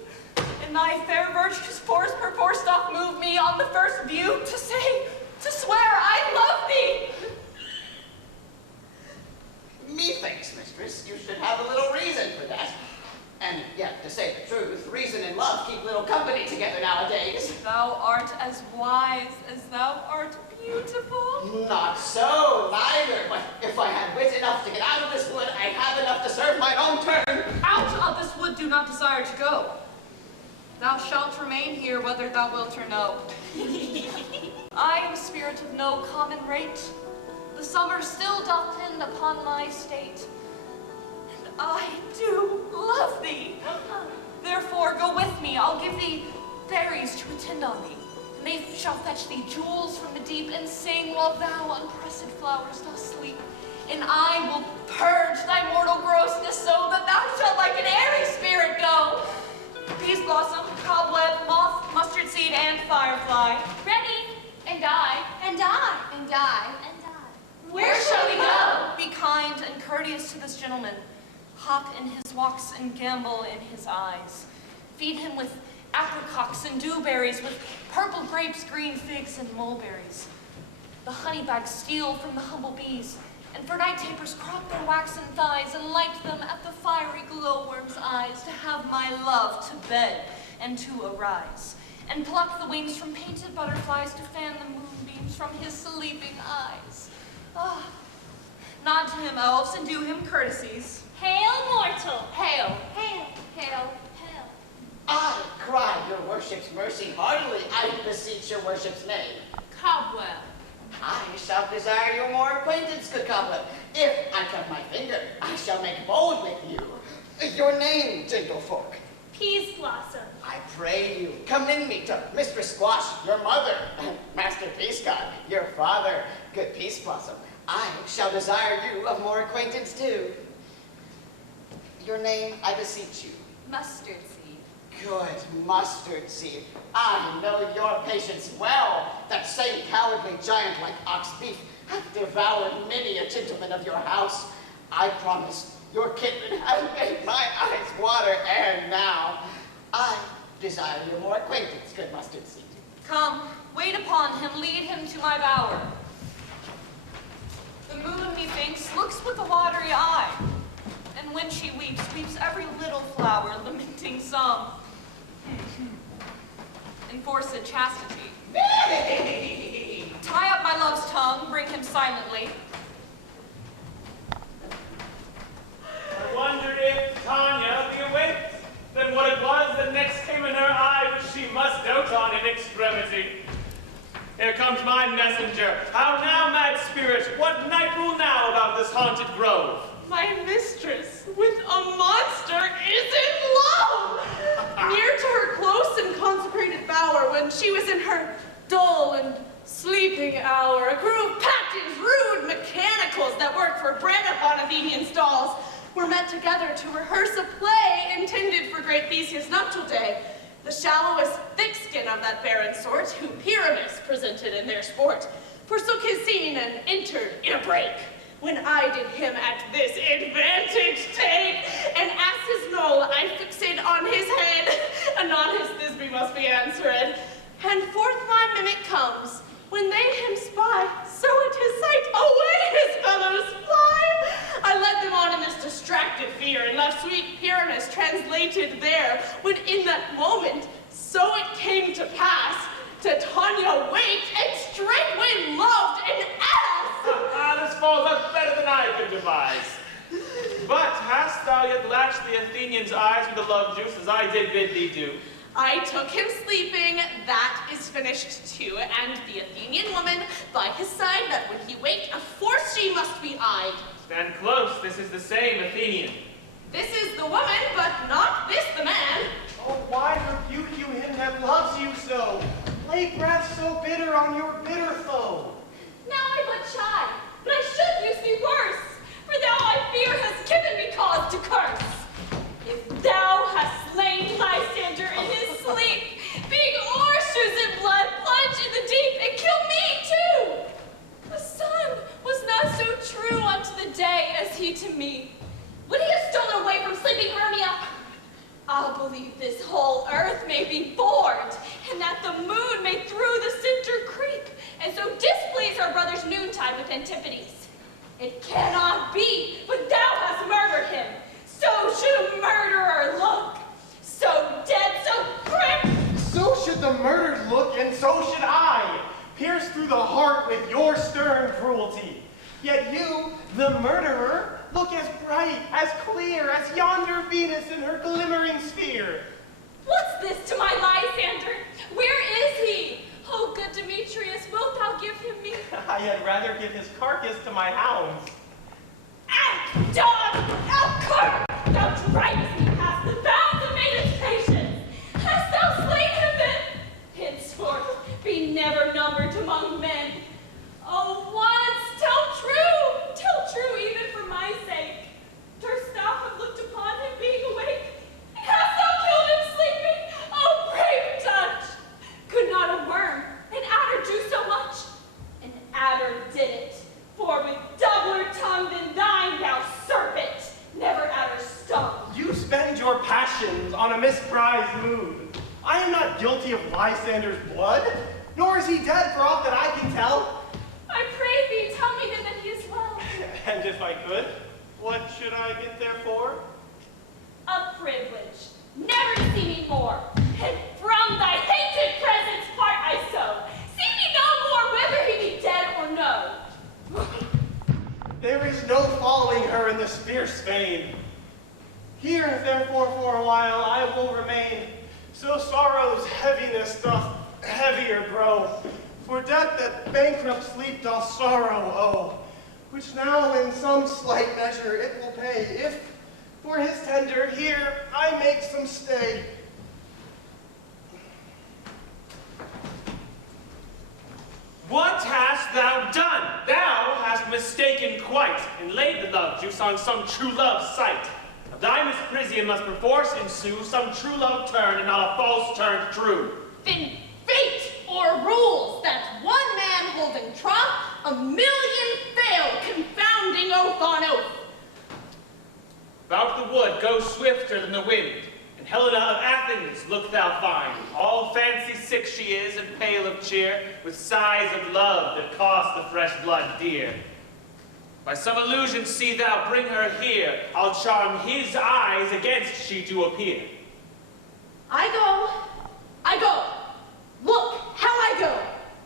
And thy fair virtue's force perforce doth move me on the first view to say, to swear I love thee. Methinks, mistress, you should have a little reason for that. And yet, to say the truth, reason and love keep little company together nowadays. Thou art as wise as thou art beautiful. Not so, neither. But if I had wit enough to get out of this wood, I have enough to serve mine own turn. Out of this wood do not desire to go. Thou shalt remain here whether thou wilt or no. I am a spirit of no common rate. The summer still doth tend upon my state. And I do love thee. Therefore go with me, I'll give thee fairies to attend on thee. And they shall fetch thee jewels from the deep and sing while thou unpressed flowers dost sleep. And I will purge thy mortal grossness so that thou shalt like an airy spirit go. Peas blossom, cobweb, moth, mustard seed, and firefly. Ready. And I. And I. And I. And I. Where shall we go? Be kind and courteous to this gentleman. Hop in his walks and gambol in his eyes. Feed him with apricots and dewberries, with purple grapes, green figs, and mulberries. The honey bags steal from the humble bees, and for night tapers crop their waxen thighs and light them at the fiery glowworm's eyes, to have my love to bed and to arise, and pluck the wings from painted butterflies to fan the moonbeams from his sleeping eyes. Ah, nod to him, elves, and do him courtesies. Hail, mortal. Hail. Hail. Hail. Hail. I cry your worship's mercy heartily. I beseech your worship's name. Cobweb. I shall desire your more acquaintance, good cobweb. If I cut my finger, I shall make bold with you. Your name, gentle folk. Peas blossom. I pray you, commend me to Mistress Squash, your mother, Master Peascod, your father, good Peas Blossom. I shall desire you of more acquaintance too. Your name, I beseech you. Mustard seed. Good mustard seed. I know your patience well. That same cowardly giant like ox beef hath devoured many a gentleman of your house. I promise your kitten has made my eyes water, and now I desire your more acquaintance, good mustard seed. Come, wait upon him, lead him to my bower. The moon, methinks, looks with a watery eye, and when she weeps, weeps every little flower, lamenting some enforced chastity. Tie up my love's tongue, bring him silently. I wondered if Tanya be awake, then what it was that next came in her eye, which she must dote on in extremity. Here comes my messenger. How now, mad spirit? What night rule now about this haunted grove? My mistress with a monster is in love! Near to her close and consecrated bower, when she was in her dull and sleeping hour, a crew of pattens, rude mechanicals that worked for bread upon Athenian stalls, were met together to rehearse a play intended for great Theseus' nuptial day. The shallowest thick skin of that barren sort, who Pyramus presented in their sport, forsook his scene and entered in a break. When I did him at this advantage take, and as his knoll I fixed on his head, anon his Thisbe must be answered. And forth my mimic comes, when they him spy, so at his sight away his fellows fly. I led them on in this distracted fear, and left sweet Pyramus translated there, when in that moment, so it came to pass, Titania waked and straightway loved an ass. This falls up better than I could devise. But hast thou yet latched the Athenian's eyes with the love juice as I did bid thee do? I took him sleeping, that is finished too, and the Athenian woman by his side, that when he wake, of force she must be eyed. Stand close, this is the same Athenian. This is the woman, but not this the man. Oh, why rebuke you him that loves you so? Lay breath so bitter on your bitter foe. Now I but chide, but I should use thee worse, for thou I fear hast given me cause to curse. If thou hast slain Lysander in his sleep, being horseshoes in blood, plunge in the deep and kill me too. The sun was not so true unto the day as he to me. Would he have stolen away from sleeping Hermia? I'll believe this whole earth may be bored, and that the moon may through the cinder creep, and so displease our brother's noontide with Antiphates. It cannot be, but thou hast murdered him. So should a murderer look. So dead, so grim. So should the murdered look, and so should I, pierced through the heart with your stern cruelty. Yet you, the murderer, look as bright, as clear, as yonder Venus in her glimmering sphere. What's this to my Lysander? Where is he? Oh, good Demetrius, wilt thou give him me? I had rather give his carcass to my hounds. Out, dog! Out, cur! Thou drivest me past the bounds of maiden's patience. Hast thou slain him then? Henceforth, be never numbered among men. Oh, once, tell true even for my sake. Durst thou have looked upon him being awake? And hast thou killed him sleeping? Oh, brave touch! Could not a worm, an adder do so much? An adder did it, for with doubler tongue than thine, thou serpent, never adder stung. You spend your passions on a misprized mood. I am not guilty of Lysander's blood, nor is he dead for aught that I can tell. I pray thee, tell me then that he is well. And if I could, what should I get there for? A privilege, never to see me more, and from thy hated presence part I so. See me no more, whether he be dead or no. There is no following her in this fierce vein. Here, therefore, for a while I will remain, so sorrow's heaviness doth heavier grow. For death that bankrupt sleep doth sorrow owe, which now in some slight measure it will pay, if for his tender here I make some stay. What hast thou done? Thou hast mistaken quite, and laid the love juice on some true love sight. Of thy misprision must perforce ensue some true love turn, and not a false turn true. Then fate o'errules that one man holding troth, a million fail, confounding oath on oath. About the wood go swifter than the wind, and Helena of Athens look thou find. All fancy sick she is, and pale of cheer, with sighs of love that cost the fresh blood dear. By some illusion see thou bring her here, I'll charm his eyes against she do appear. I go. Look how I go,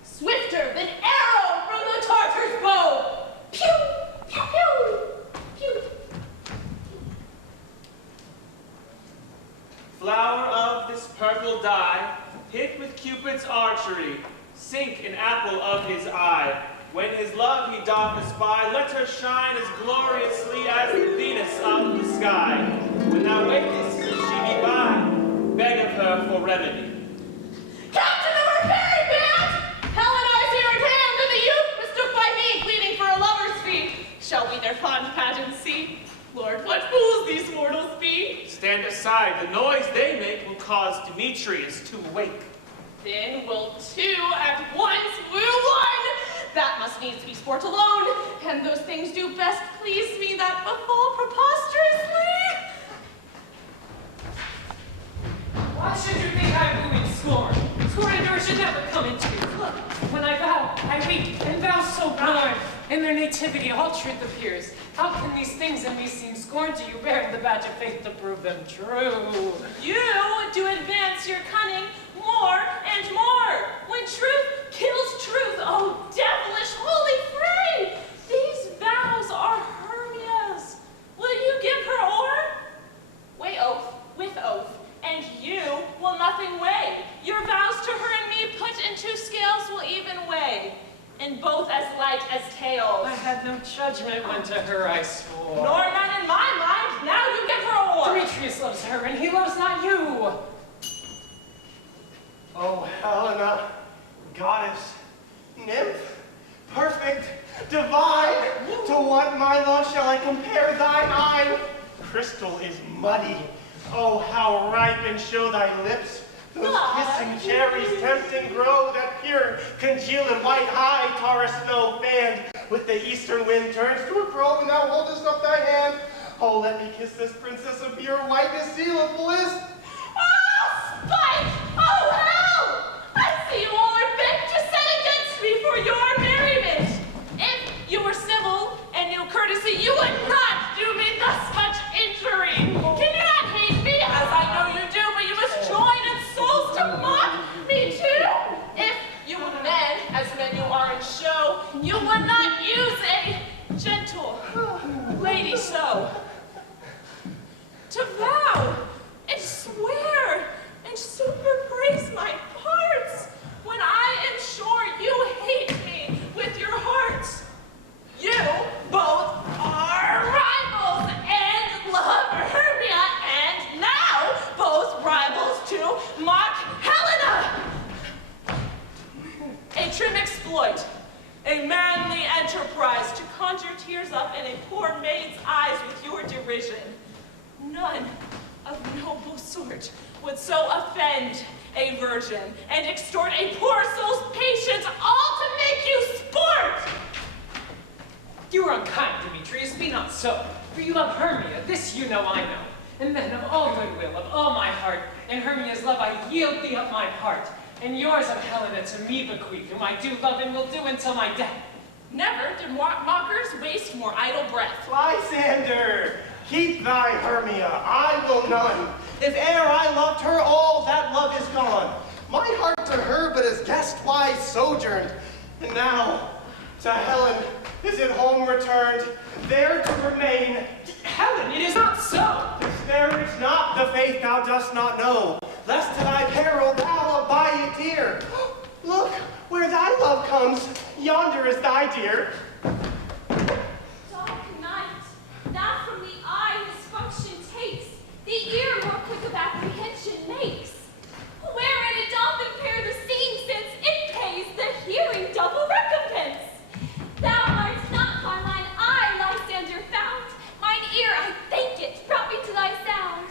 swifter than arrow from the Tartar's bow. Pew, pew, pew, pew. Flower of this purple dye, hit with Cupid's archery, sink an apple of his eye. When his love he doth espy, let her shine as gloriously as the Venus of the sky. When thou wakest, she be by, beg of her for remedy. Captain of our fairy band! Helena's here at hand, and the youth mistook by me, pleading for a lover's fee. Shall we their fond pageant see? Lord, what fools these mortals be! Stand aside, the noise they make will cause Demetrius to awake. Then will two at once woo one! That must needs be sport alone, and those things do best please me that befall preposterously. Why should you think I woo in scorn? Scorn and door should never come into. Look, when I vow, I weep, and vow so born. In their nativity all truth appears. How can these things in me seem scorn to you, bearing the badge of faith to prove them true? You do advance your cunning more and more. When truth kills truth, oh devilish holy fray! These vows are Hermia's. Will you give her o'er? Weigh oath with oath, and you will nothing weigh. had no judgment when to her I swore. Nor none in my mind. Now you give her a war. Demetrius loves her, and he loves not you. Oh, Helena, goddess, nymph, perfect, divine, to what, my love, shall I compare thine eye? Crystal is muddy. Oh, how ripe and show thy lips. Those kissing cherries tempting grow, that pure, congealed white high Taurus snow fanned with the eastern wind turns to a grove, and thou holdest up thy hand. Oh, let me kiss this princess of pure whiteness, seal of bliss. Oh, spite! Oh, hell! I see you all are bent to set against me for your merriment. If you were civil and knew courtesy, you would not do me thus much injury. Can you not hate me, as I know you do, but you must join in souls to mock me too? If you were men, as men you are in show, you would not use a gentle lady so. To vow and swear and super praise my parts when I am sure you hate me with your hearts. You both are rivals and love Hermia, and now both rivals to mock Helena. A trim exploit, a manly enterprise to conjure tears up in a poor maid's eyes with your derision. None of noble sort would so offend a virgin and extort a poor soul's patience, all to make you sport! You are unkind, Demetrius, be not so. For you love Hermia, this you know I know. And then of all goodwill, of all my heart, in Hermia's love I yield thee up my part. And yours of Helena to me bequeath, whom I do love and will do until my death. Never did mockers waste more idle breath. Lysander, keep thy Hermia, I will none. If e'er I loved her, all that love is gone. My heart to her but as guest-wise sojourned. And now, to Helen is it home returned, there to remain. Helen, it is not so. Disparage not the faith thou dost not know, lest to thy peril thou abide it dear. Look, where thy love comes, yonder is thy dear. Dark night, that from the eye his function takes, the ear more quick of apprehension makes. Wherein it doth impair the seeing sense, it pays the hearing double recompense. Thou art not by mine eye, Lysander, found. Mine ear, I thank it, brought me to thy sound.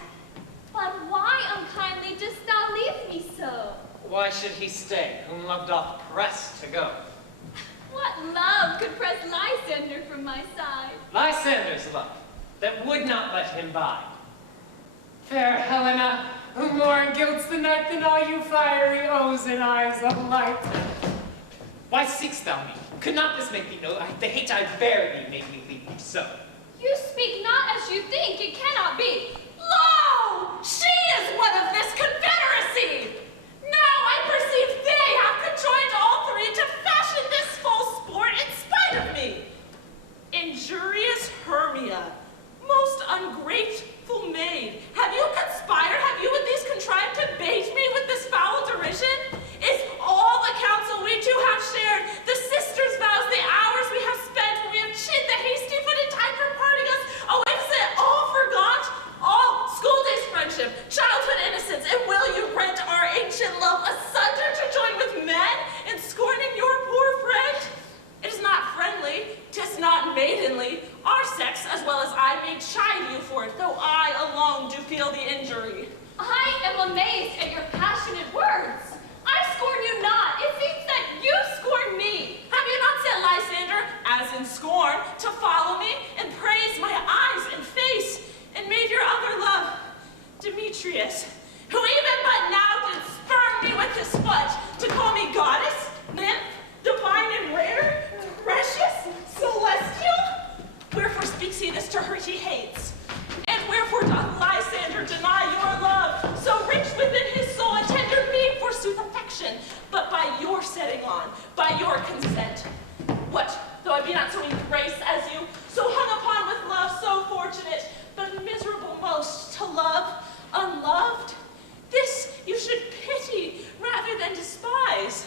But why unkindly dost thou leave me so? Why should he stay, whom love doth press to go? What love could press Lysander from my side? Lysander's love, that would not let him bide. Fair Helena, who more gilds the night than all you fiery O's and eyes of light. Why seek'st thou me? Could not this make thee know the hate I bear thee made me leave thee so? You speak not as you think, it cannot be. Lo! She is one of this confederacy! Now I perceive they have conjoined all three to fashion this false sport in spite of me. Injurious Hermia, most ungrateful maid, have you conspired, have you with these contrived to bait me with this foul derision? Is all the counsel we two have shared, the sisters' vows, the hours we have spent when we have chid the hasty-footed time for parting us, oh, is it all forgot? All school days friendship, childhood innocence, and will you rent our ancient love asunder to join with men in scorning your poor friend? It is not friendly, 'tis not maidenly. Our sex, as well as I, may chide you for it, though I alone do feel the injury. I am amazed at your passionate words. I scorn you not. It seems that you scorn me. Have you not said, Lysander, as in scorn, to follow me and praise my eyes and face, and made your other love, Demetrius, who even but now did spurn me with his foot, to call me goddess, nymph, divine and rare, precious, celestial? Wherefore speaks he this to her he hates? And wherefore doth Lysander deny your love, so rich within his soul and tender me, forsooth affection, but by your setting on, by your consent? What, though I be not so in grace as you, so hung upon with love, so fortunate, but miserable most to love unloved? This you should pity rather than despise.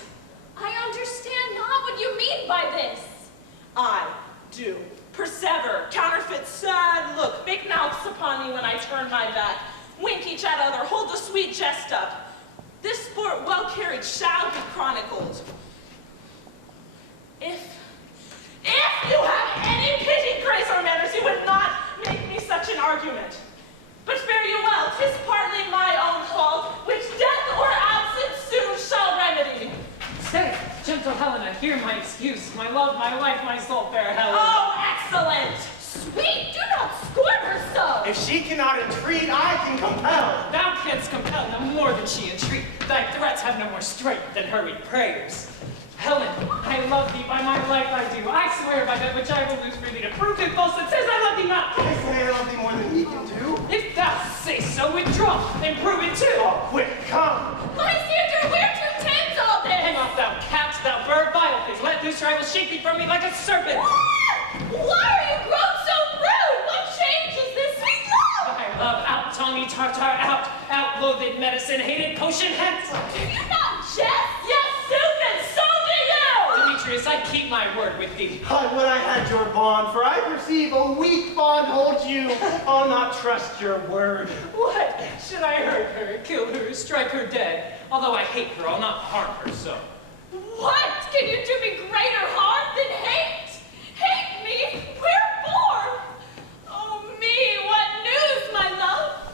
I understand not what you mean by this. I, Do. Persever, counterfeit, sad look, make mouths upon me when I turn my back, wink each at other, hold the sweet jest up. This sport well carried shall be chronicled. If you have any pity, grace, or manners, you would not make me such an argument. But fare you well, 'tis partly my own fault, which death or absence soon shall remedy. Stay, gentle Helena, hear my excuse. My love, my life, my soul, fair Helena. Oh, excellent! Sweet, do not scorn her so. If she cannot entreat, I can compel. Thou canst compel no more than she entreat. Thy threats have no more strength than hurried prayers. Helen, I love thee, by my life I do. I swear by that which I will lose for thee to prove it false that says I love thee not. I say I love thee more than he can do. If thou say so, withdraw, and prove it too. Oh, quick, come. Lysander, where to tend all this? Hang off, thou cat, thou bird, vile thing. Let loose rivals shake thee from me like a serpent. Why are you grown so rude? What change is this sweet love? Thy love, out, Tawny Tartar, out, loathed medicine, hated potion, hence. Do you not jest? Yes, Susan, so do you! Demetrius, I keep my word with thee. I would I had your bond, for I perceive a weak bond holds you. I'll not trust your word. What? Should I hurt her, kill her, strike her dead? Although I hate her, I'll not harm her so. What? Can you do me greater harm than hate? Hate me? Wherefore? Oh me, what news, my love?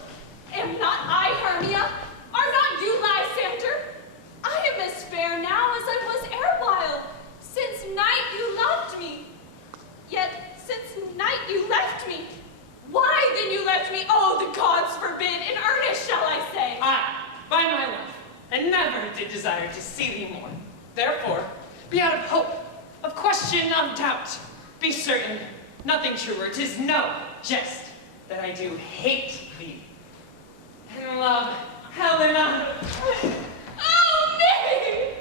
Am not I Hermia? Are not you Lysander? I am as fair now as I was erewhile. Since night you loved me. Yet since night you left me. Why then you left me? Oh, the gods forbid. In earnest shall I say. I, by my life, and never did desire to see thee more. Therefore, be out of hope, of question, of doubt. Be certain, nothing truer, 'tis no jest, that I do hate thee. And love, Helena. Oh me!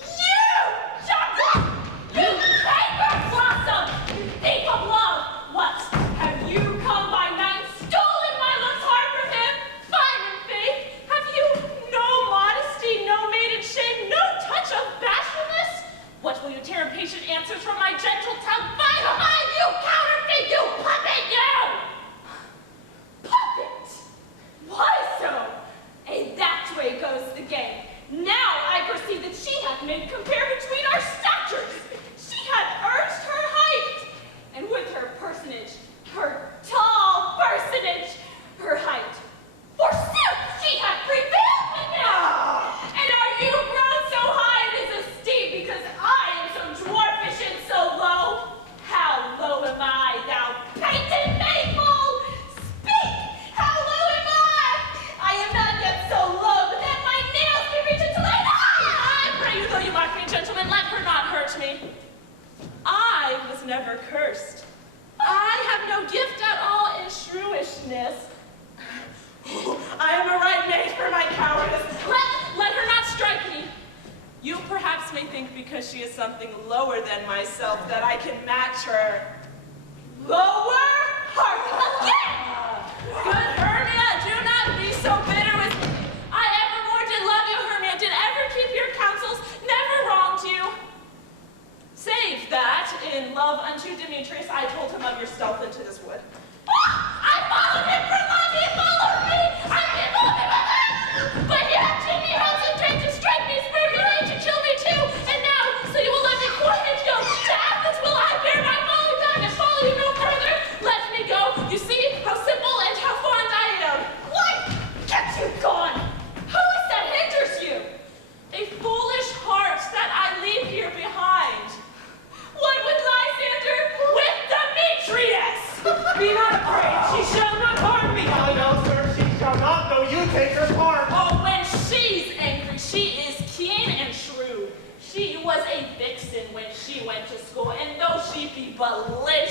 You! Shut up! You paper blossom! You thief of love! What? Have you come by night, stolen my love's heart from him? Fine in faith! Have you no modesty, no maiden shame, no touch of bashfulness? What will you tear impatient answers from my gentle tongue? Fine, you counterfeit, you puppet, you! Puppet! Why so? And that way goes the game. Now I perceive that she hath made compare between our statures. She hath urged her height, and with her personage, her tall personage, her height, forsooth she hath prevailed with him. And are you grown so high in his esteem because I am so dwarfish and so low? How low am I, thou painted maple? Speak! How low am I? I am not yet so low, but that my nails can reach into thine eye! I pray you, though you mock me, gentlemen, let her not hurt me. I was never cursed. I have no gift at all in shrewishness. I am a right mate for my cowardice. Let her not strike me. You perhaps may think because she is something lower than myself that I can match her. Lower? Hark again! Good Hermia, do not be so bitter with me. I evermore did love you, Hermia, did ever keep your counsels, never wronged you. Save that, in love unto Demetrius, I told him of your stealth into this wood. I followed him for love, he followed me! I did love him with him! But he had too many hopes and dreams to strike me, spur me on to kill me too! And now, so you will let me quiet go, to Athens will I bear my folly back and follow you no further? Let me go, you see how simple and how fond I am. What? Get you gone! Who is that hinders you? A foolish heart that I leave here behind. What would Lysander with Demetrius? Be not afraid, she shall not harm me. Oh, no, sir, she shall not, though you take her part. Oh, when she's angry, she is keen and shrewd. She was a vixen when she went to school, and though she be belligerent,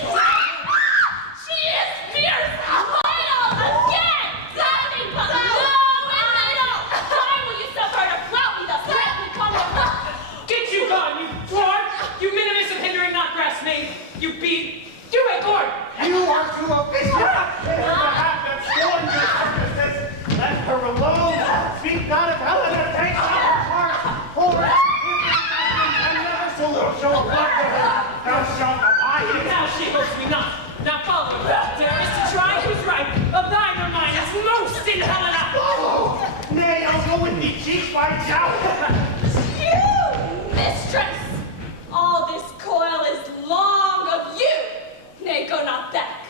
she is fierce. Loyal again. Nothing but low and little. Why will you suffer her to flout me thus? Let me come with. Get you gone, you dwarf! You minimus of hindering not grass maid! You beat! Do it, Lord! You are too officious. Perhaps that scorn your purposes. Let her alone. Speak not of Helena. Take not her heart. For and never so little shall apply to her. Thou shalt abide in she hopes me not. Now follow, dearest, to try who's right. Of thine or mine is most in Helena. Follow! Nay, I'll go with thee, cheeks by jowl. You, mistress! All this coil is long of you. Nay, go not back.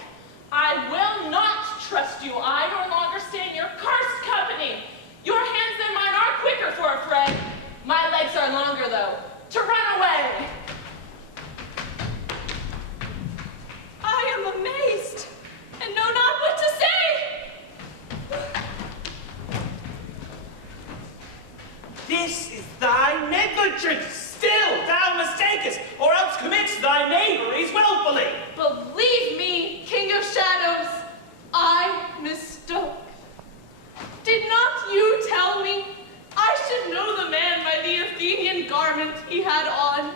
I will not trust you. I no longer stay in your cursed company. Your hands than mine are quicker for a fray. My legs are longer, though, to run away. I am amazed and know not what to say. This is thy negligence. Still thou mistakest, or else commits thy knaveries willfully. Believe me, King of Shadows, I mistook. Did not you tell me I should know the man by the Athenian garment he had on?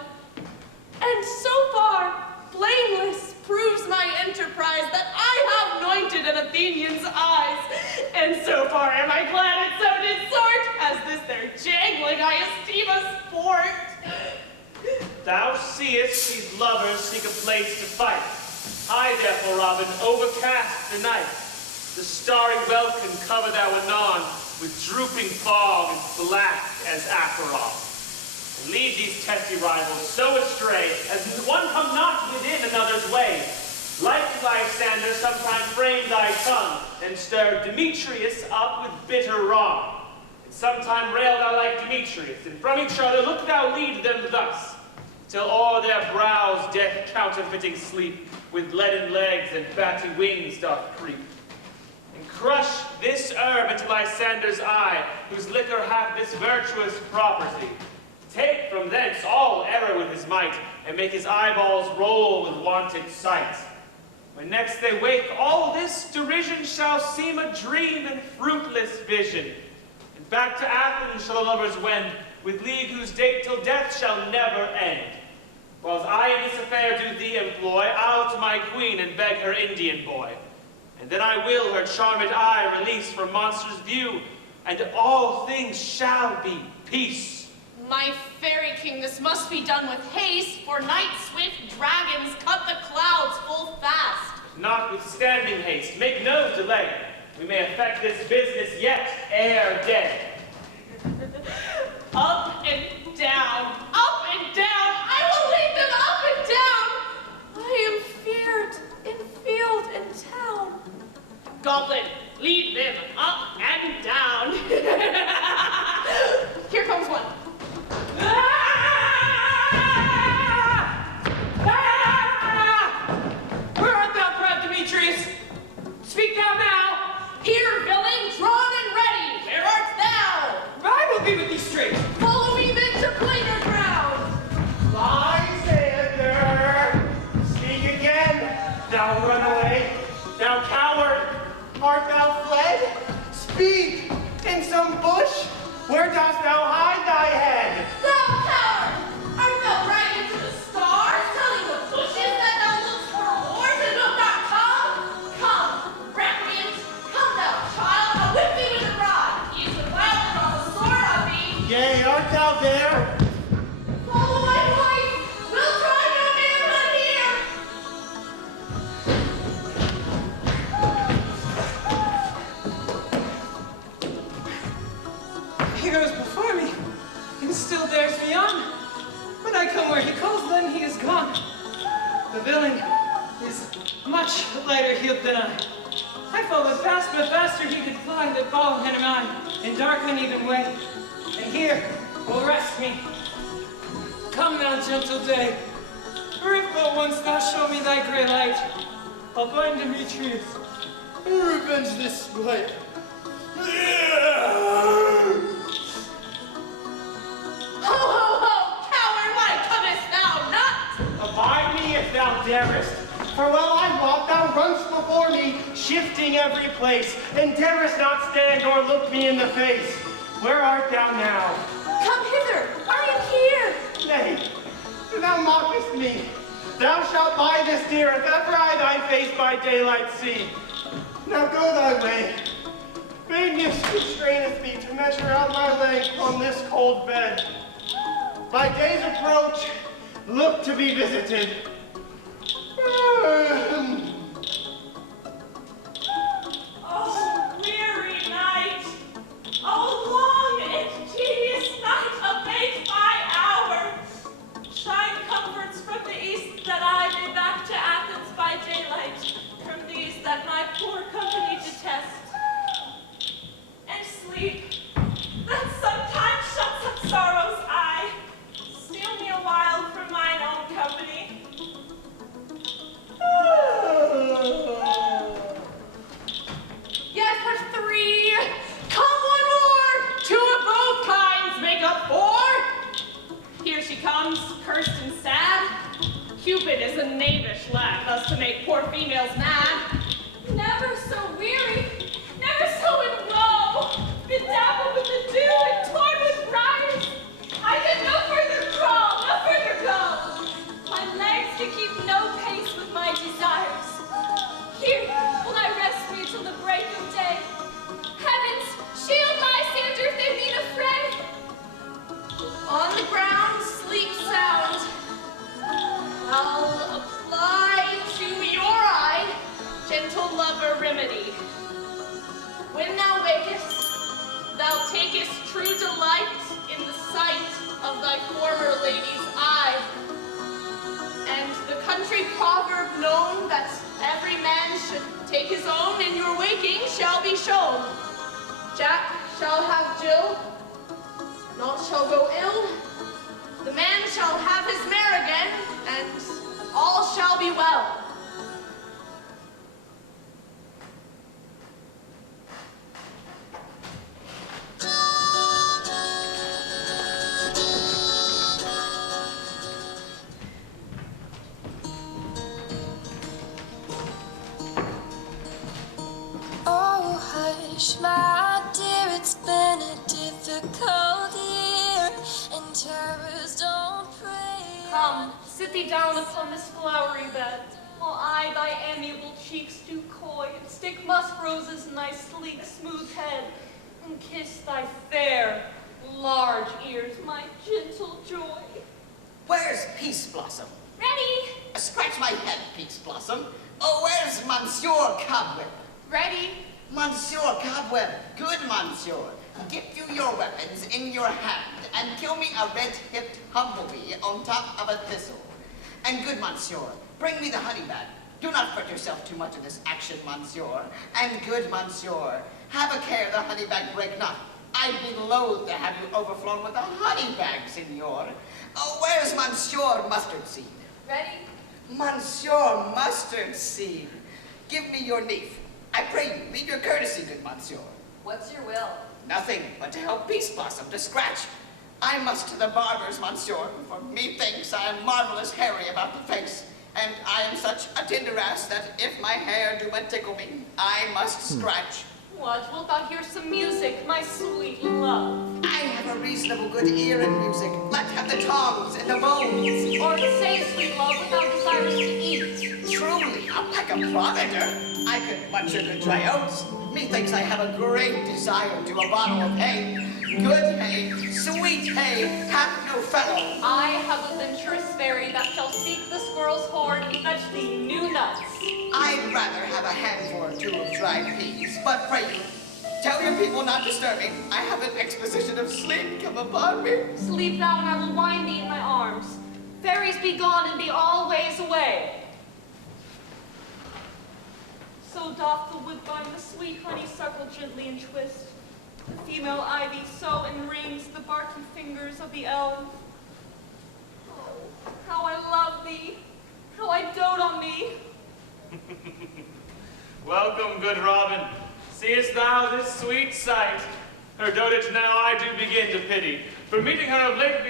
And so far, blameless proves my enterprise that I have anointed an Athenian's eyes. And so far am I glad it so did sort, as this their jangling I esteem a sport. Thou seest these lovers seek a place to fight. I therefore, Robin, overcast the night. The starry welkin cover thou anon with drooping fog as black as Acheron. And lead these testy rivals so astray as one come not within another's way. Like Lysander, sometime frame thy tongue and stir Demetrius up with bitter wrong. And sometime rail thou like Demetrius, and from each other look thou lead them thus, till o'er their brows death counterfeiting sleep, with leaden legs and fatty wings doth creep. And crush this herb into Lysander's eye, whose liquor hath this virtuous property. Take from thence all error with his might, and make his eyeballs roll with wonted sight. When next they wake, all this derision shall seem a dream and fruitless vision. And back to Athens shall the lovers wend, with league whose date till death shall never end. Whiles I in this affair do thee employ, I'll to my queen and beg her Indian boy. And then I will her charmed eye release from monsters' view, and all things shall be peace. My fairy king, this must be done with haste, for night-swift dragons cut the clouds full fast. Notwithstanding haste, make no delay. We may effect this business yet ere day. Up and down, I will lead them up and down. I am feared in field and town. Goblin, lead them up and down. Here comes one. Where art thou, proud Demetrius? Speak thou now. Here, villain, drawn and ready. Where art thou? I will be with thee straight. Follow me then to plainer ground. Lysander, speak again, thou runaway, thou coward, art thou fled? Speak, in some bush, where dost thou hide thy head? Thou coward! Art thou riding into the stars, telling the bushes that thou lookst for wars and wilt not come? Come, recreant, come thou child, I'll whip thee with a rod. Use the wild and draw the sword on me. Yea, art thou there? Follow my voice, we'll try no manhood here. He goes before me, and still dares me on. When I come where he calls, then he is gone. The villain is much lighter heeled than I. I followed fast, but faster he did fly that ball him on, in dark uneven way. And here will rest me. Come now, gentle day, for if but once thou show me thy gray light, I'll find Demetrius and revenge this slight. Ho, ho, ho, coward, why comest thou not? Abide me if thou darest, for while I walk, thou runst before me, shifting every place, and darest not stand or look me in the face. Where art thou now? Come hither, I am here. Nay, thou mockest me. Thou shalt buy this dear if ever I thy face by daylight see. Now go thy way. Vagueness constraineth me to measure out my length on this cold bed. My day's approach, look to be visited. On the ground, sleep sound. I'll apply to your eye gentle lover remedy. When thou wakest, thou takest true delight in the sight of thy former lady's eye. And the country proverb known that every man should take his own in your waking shall be shown. Jack shall have Jill, naught shall go ill. The man shall have his mare again, and all shall be well. Oh, hush, my dear, it's been a difficult year, and terrors don't pray. Come, sit thee down upon this flowery bed, while I thy amiable cheeks do coy, and stick musk roses in thy sleek, smooth head, and kiss thy fair, large ears, my gentle joy. Where's Peace Blossom? Ready? Scratch my head, Peace Blossom. Oh, where's Monsieur Cobweb? Ready? Monsieur Cobweb, good Monsieur. Get you your weapons in your hand, and kill me a red-hipped humblebee on top of a thistle. And good Monsieur, bring me the honey bag. Do not fret yourself too much in this action, Monsieur. And good Monsieur, have a care the honey bag break not. I'd be loath to have you overflown with a honey bag, Signor. Oh, where's Monsieur Mustard Seed? Ready? Monsieur Mustard Seed, give me your leaf. I pray you, leave your courtesy, good Monsieur. What's your will? Nothing but to help Peace Blossom to scratch. I must to the barber's, Monsieur, for methinks I am marvelous hairy about the face, and I am such a tender ass that if my hair do but tickle me, I must scratch. What, wilt thou hear some music, my sweet love? I have a reasonable good ear in music. Let's have the tongs and the bones. Or say, sweet love, what thou desirest to eat. Truly, I'm like a provender. I could munch a good dry oats. Methinks I have a great desire to a bottle of hay. Good hay, sweet hay, hath no fellow. I have a venturous fairy that shall seek the squirrel's hoard and fetch thee new nuts. I'd rather have a handful or two of dried peas, but pray you, tell your people not to stir me. I have an exposition of sleep come upon me. Sleep thou, and I will wind thee in my arms. Fairies be gone, and be all ways away. So doth the woodbine the sweet honeysuckle gently entwist. The female ivy so enrings the barky fingers of the elm. Oh, how I love thee, how I dote on thee. Welcome, good Robin. Seest thou this sweet sight? Her dotage now I do begin to pity. For meeting her of late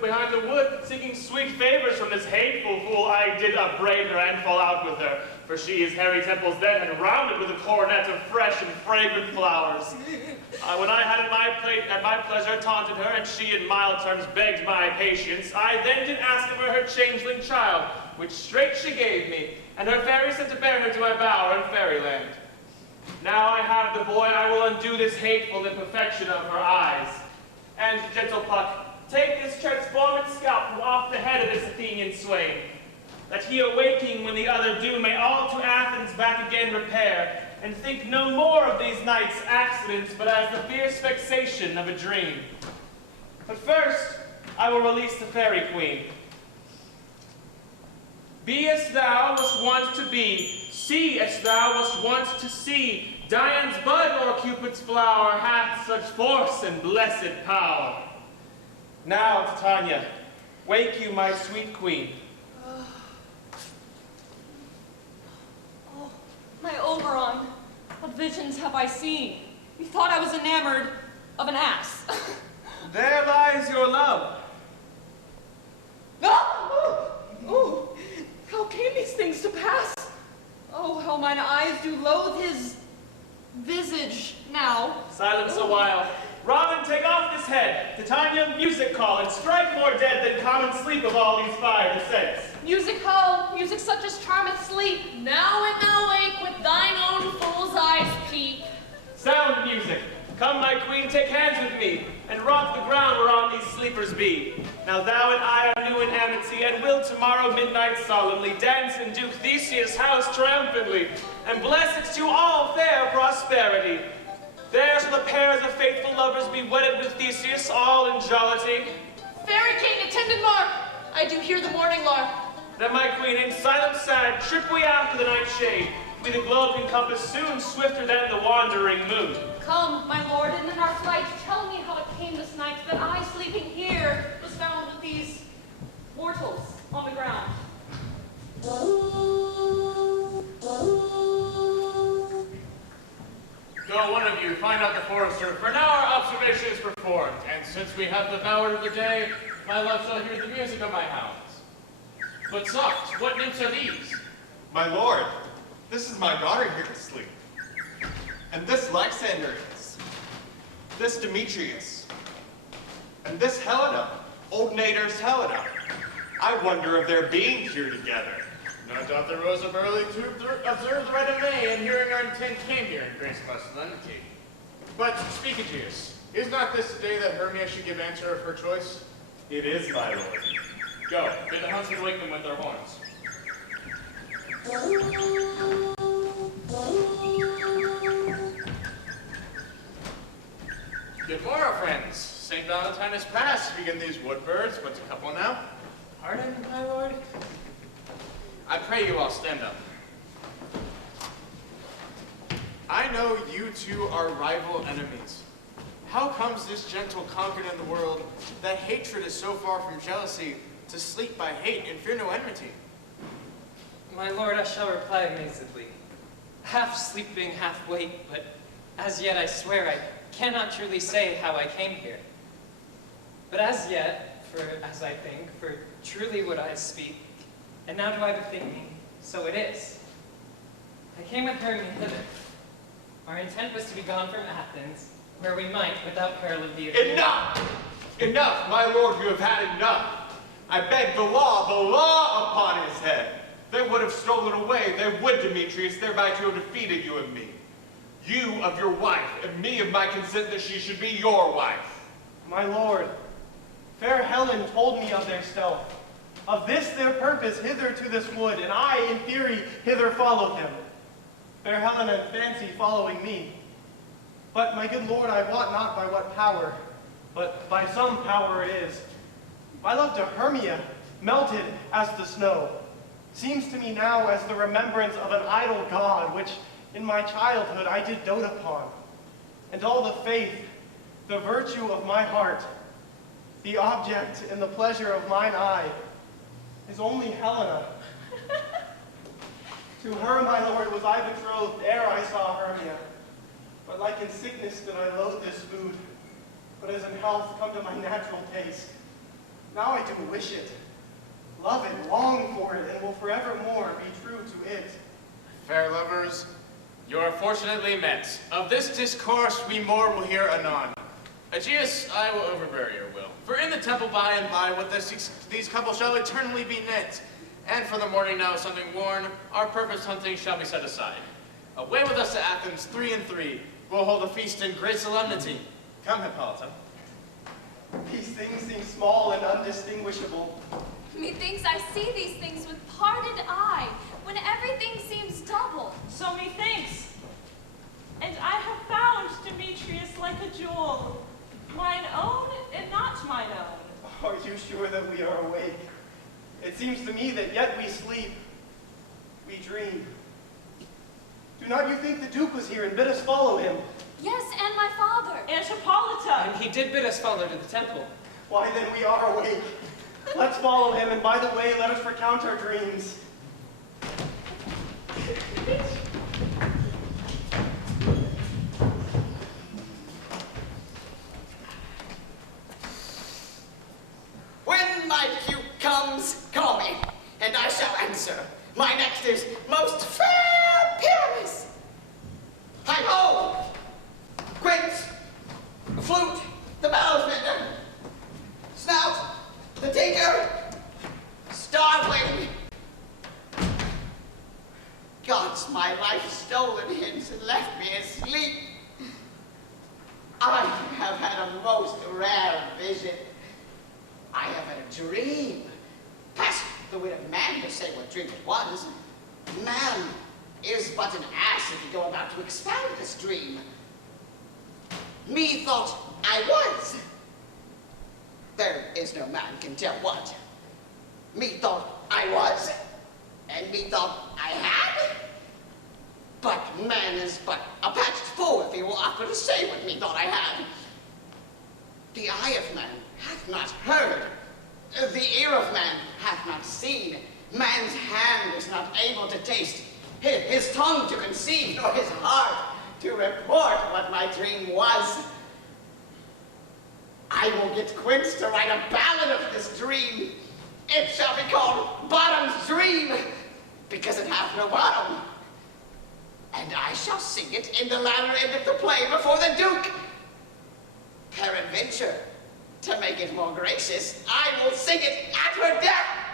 behind the wood, seeking sweet favors from this hateful fool, I did upbraid her and fall out with her. For she is Harry Temple's dead and rounded with a coronet of fresh and fragrant flowers. When I had at my pleasure taunted her, and she in mild terms begged my patience, I then did ask of her her changeling child, which straight she gave me, and her fairy sent to bear her to my bower in fairyland. Now I have the boy, I will undo this hateful imperfection of her eyes. And, gentle Puck, take this transformed scalp from off the head of this Athenian swain, that he awaking when the other do may all to Athens back again repair, and think no more of these night's accidents, but as the fierce vexation of a dream. But first, I will release the fairy queen. Be as thou wast wont to be, see as thou wast wont to see, Dian's bud or Cupid's flower hath such force and blessed power. Now, Titania, wake you, my sweet queen. Oh, my Oberon, what visions have I seen? Methought I was enamored of an ass. There lies your love. Oh, how came these things to pass? Oh, how mine eyes do loathe his visage now. Silence a while. Robin, take off this head. Titania, music call, and strike more dead than common sleep of all these 5 descents. Music call, music such as charmeth sleep. Now and now wake with thine own fool's eyes peep. Sound music. Come, my queen, take hands with me, and rock the ground whereon these sleep sleepers be. Now thou and I are new in amity, and will tomorrow midnight solemnly dance in Duke Theseus' house triumphantly, and bless it to all fair prosperity. There shall the pairs of faithful lovers be wedded with Theseus, all in jollity. Fairy King, attendant mark! I do hear the morning lark. Then, my queen, in silent sad, trip we after the night shade. We the globe can compass soon, swifter than the wandering moon. Come, my lord, and in our flight, tell me how it came this night that I, sleeping here, was found with these mortals on the ground. Go, one of you, find out the forester, for now our observation is performed, and since we have devoured of the day, my love shall hear the music of my hounds. But soft, what nymphs are these? My lord, this is my daughter here asleep. And this Lysander is. This Demetrius. And this Helena, old Nader's Helena. I wonder of their being here together. No doubt the rose up early to observe the right of May, and hearing our intent came here in grace of solemnity. But speak, Aegeus, is not this the day that Hermia should give answer of her choice? It is, my lord. Go, bid the huntsmen wake them with their horns. Good morrow, friends. St. Valentine is past. Begin these wood birds. What's a couple now? Pardon, my lord? I pray you all stand up. I know you two are rival enemies. How comes this gentle conquered in the world, that hatred is so far from jealousy, to sleep by hate and fear no enmity? My lord, I shall reply amazedly. Half sleeping, half awake, but as yet I swear I cannot truly say how I came here. But as yet, for as I think, for truly would I speak, and now do I bethink me, so it is. I came with Hermia hither. Our intent was to be gone from Athens, where we might, without peril of the Enough! Enough, my lord, you have had enough. I beg the law upon his head. They would have stolen away, they would, Demetrius, thereby to have defeated you and me. You of your wife, and me of my consent that she should be your wife. My lord, fair Helen told me of their stealth, of this their purpose hither to this wood, and I, in theory, hither followed them. Fair Helen had fancy following me. But, my good lord, I wot not by what power, but by some power it is. My love to Hermia, melted as the snow, seems to me now as the remembrance of an idol god, which in my childhood I did dote upon. And all the faith, the virtue of my heart, the object and the pleasure of mine eye, is only Helena. To her, my lord, was I betrothed ere I saw Hermia. But like in sickness did I loathe this food, but as in health come to my natural taste. Now I do wish it, love it, long for it, and will forevermore be true to it. Fair lovers, you are fortunately met. Of this discourse we more will hear anon. Aegeus, I will overbear your will. For in the temple by and by, with these couples shall eternally be knit. And for the morning now something worn, our purpose hunting shall be set aside. Away with us to Athens, 3 and 3. We'll hold a feast in great solemnity. Come, Hippolyta. These things seem small and undistinguishable. Methinks I see these things with parted eye, when everything seems double. So methinks. And I have found Demetrius like a jewel, mine own and not mine own. Are you sure that we are awake? It seems to me that yet we sleep, we dream. Do not you think the Duke was here and bid us follow him? Yes, and my father. And Hippolyta. And he did bid us follow to the temple. Why then we are awake. Let's follow him, and by the way, let us recount our dreams. When my cue comes, call me, and I shall answer. My next is most fair Pyramus. Hi-ho! Quince, the flute, the bowsman, snout, the tinker, starveling. God's my life stolen hence and left me asleep. I have had a most rare vision. I have had a dream. Past the wit of man to say what dream it was. Man is but an ass if you go about to expound this dream. Me thought I was. There is no man can tell what. Me thought I was, and me thought I had. But man is but a patched fool if he will offer to say what me thought I had. The eye of man hath not heard. The ear of man hath not seen. Man's hand is not able to taste. His tongue to conceive, nor his heart to report what my dream was. I will get Quince to write a ballad of this dream. It shall be called Bottom's Dream, because it hath no bottom. And I shall sing it in the latter end of the play before the Duke. Peradventure, to make it more gracious, I will sing it at her death.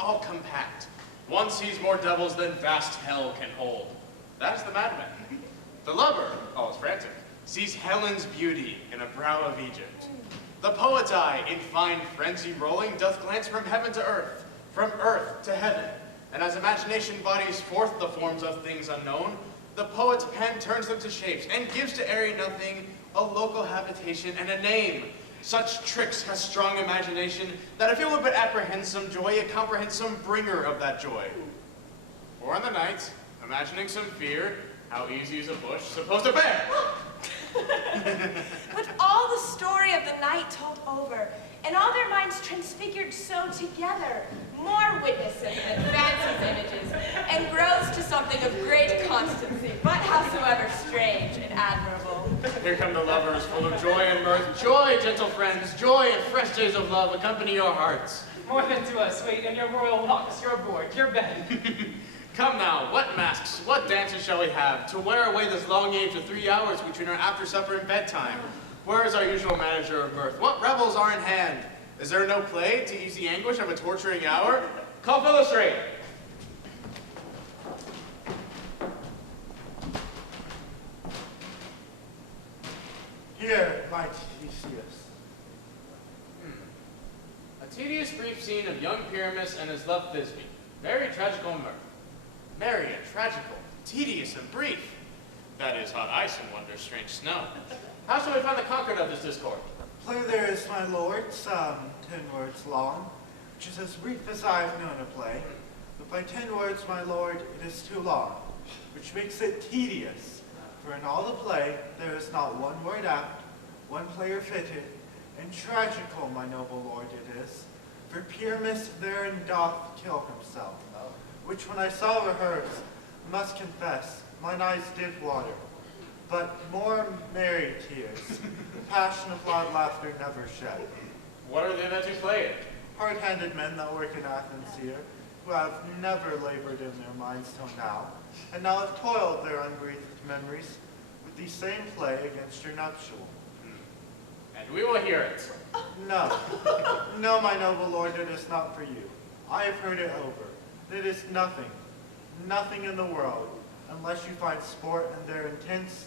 All compact. One sees more devils than vast hell can hold. That is the madman. The lover, all is frantic, sees Helen's beauty in a brow of Egypt. The poet's eye, in fine frenzy rolling, doth glance from heaven to earth, from earth to heaven. And as imagination bodies forth the forms of things unknown, the poet's pen turns them to shapes and gives to airy nothing a local habitation and a name. Such tricks has strong imagination, that if it would but apprehend some joy, it comprehends some bringer of that joy. Or on the night, imagining some fear, how easy is a bush supposed to bear? But all the story of the night told over, and all their minds transfigured so together, more witnesses and fancies images, and grows to something of great constancy, but howsoever strange and admirable. Here come the lovers, full of joy and mirth. Joy, gentle friends, joy and fresh days of love accompany your hearts. More than to us, wait in your royal walks, your board, your bed. Come now, what masks, what dances shall we have, to wear away this long age of 3 hours between our after supper and bedtime? Where is our usual manager of mirth? What revels are in hand? Is there no play to ease the anguish of a torturing hour? Call Illustrate. Here, my Theseus. A tedious brief scene of young Pyramus and his love Thisbe. Very tragical mirth. Merry and tragical, tedious and brief. That is hot ice and wondrous strange snow. How shall we find the concord of this discord? Play there is, my lord, some 10 words long, which is as brief as I have known a play. But by 10 words, my lord, it is too long, which makes it tedious. For in all the play, there is not one word apt, one player fitted, and tragical, my noble lord, it is. For Pyramus therein doth kill himself, which when I saw rehearsed, I must confess, mine eyes did water. But more merry tears, passion of loud laughter never shed. What are they that do play it? Hard-handed men that work in Athens here, who have never labored in their minds till now, and now have toiled their unbreathed memories with the same play against your nuptial. And we will hear it. No, no, my noble lord, it is not for you. I have heard it over. It is nothing, nothing in the world, unless you find sport in their intense,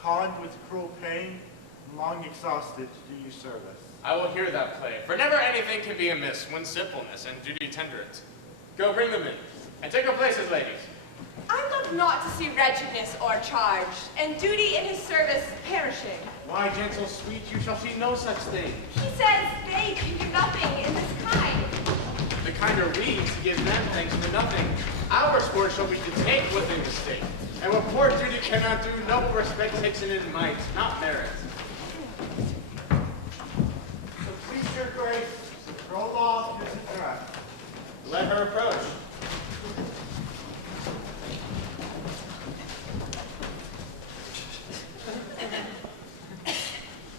conned with cruel pain, and long exhausted to do you service. I will hear that play, for never anything can be amiss when simpleness and duty tender it. Go bring them in, and take your places, ladies. I love not to see wretchedness o'ercharged, and duty in his service perishing. Why, gentle sweet, you shall see no such thing. He says they can do nothing in this kind. The kinder we to give them thanks for nothing. Our sport shall be to take what they mistake, and what poor duty cannot do, noble respect takes it in might, not merit. So please your grace, roll off his address. Let her approach.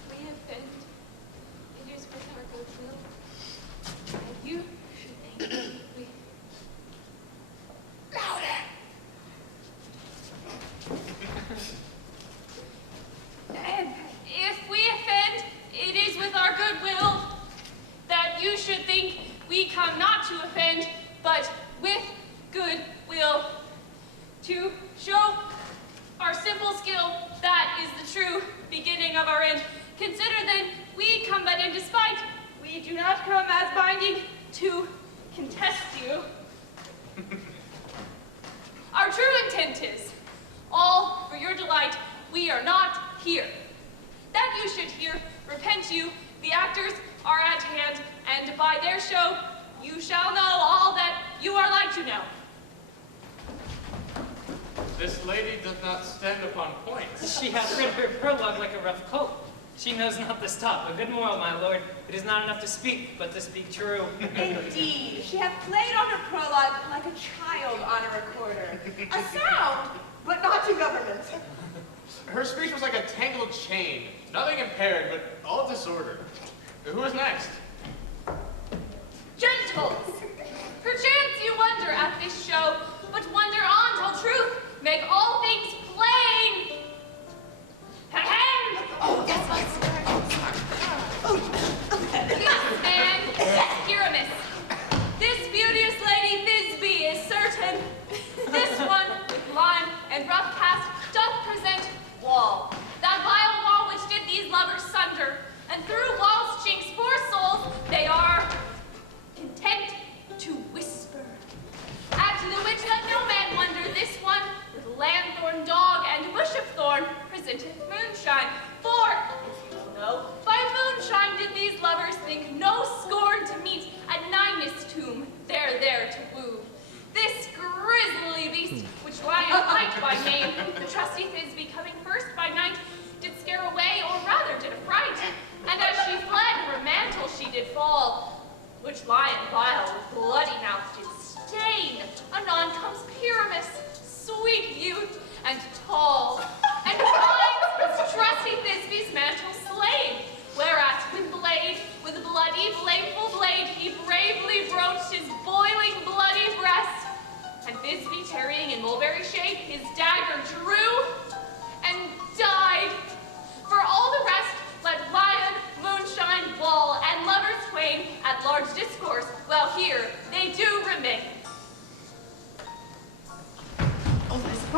We have been. It is with our good will that you should think we. Louder! And if we offend, it is with our good will that you should think we come not to offend, but with good will, to show our simple skill that is the true beginning of our end. Consider then, we come but in despite. We do not come as binding to contest you. Our true intent is, all for your delight, we are not here. That you should hear, repent you, the actors are at hand, and by their show, you shall know all that you are like to know. This lady does not stand upon points. She hath read her prologue like a rough colt. She knows not the stop. A good moral, my lord. It is not enough to speak, but to speak true. Indeed, she hath played on her prologue like a child on a recorder. A sound, but not to government. Her speech was like a tangled chain, nothing impaired, but all disordered. Who is next? Gentles, perchance you wonder at this show, but wonder on till truth make all things plain. Ahem! Oh, yes, yes. This man is Pyramus. This beauteous lady Thisbe is certain. This one, with lime and rough cast, doth present wall. That vile wall which did these lovers sunder, and through wall's chinks poor souls they are content to whisper. At the which Thisbe tarrying in mulberry shade, his dagger drew and died. For all the rest, let lion, moonshine, wall, and lovers twain at large discourse, while here they do remain. I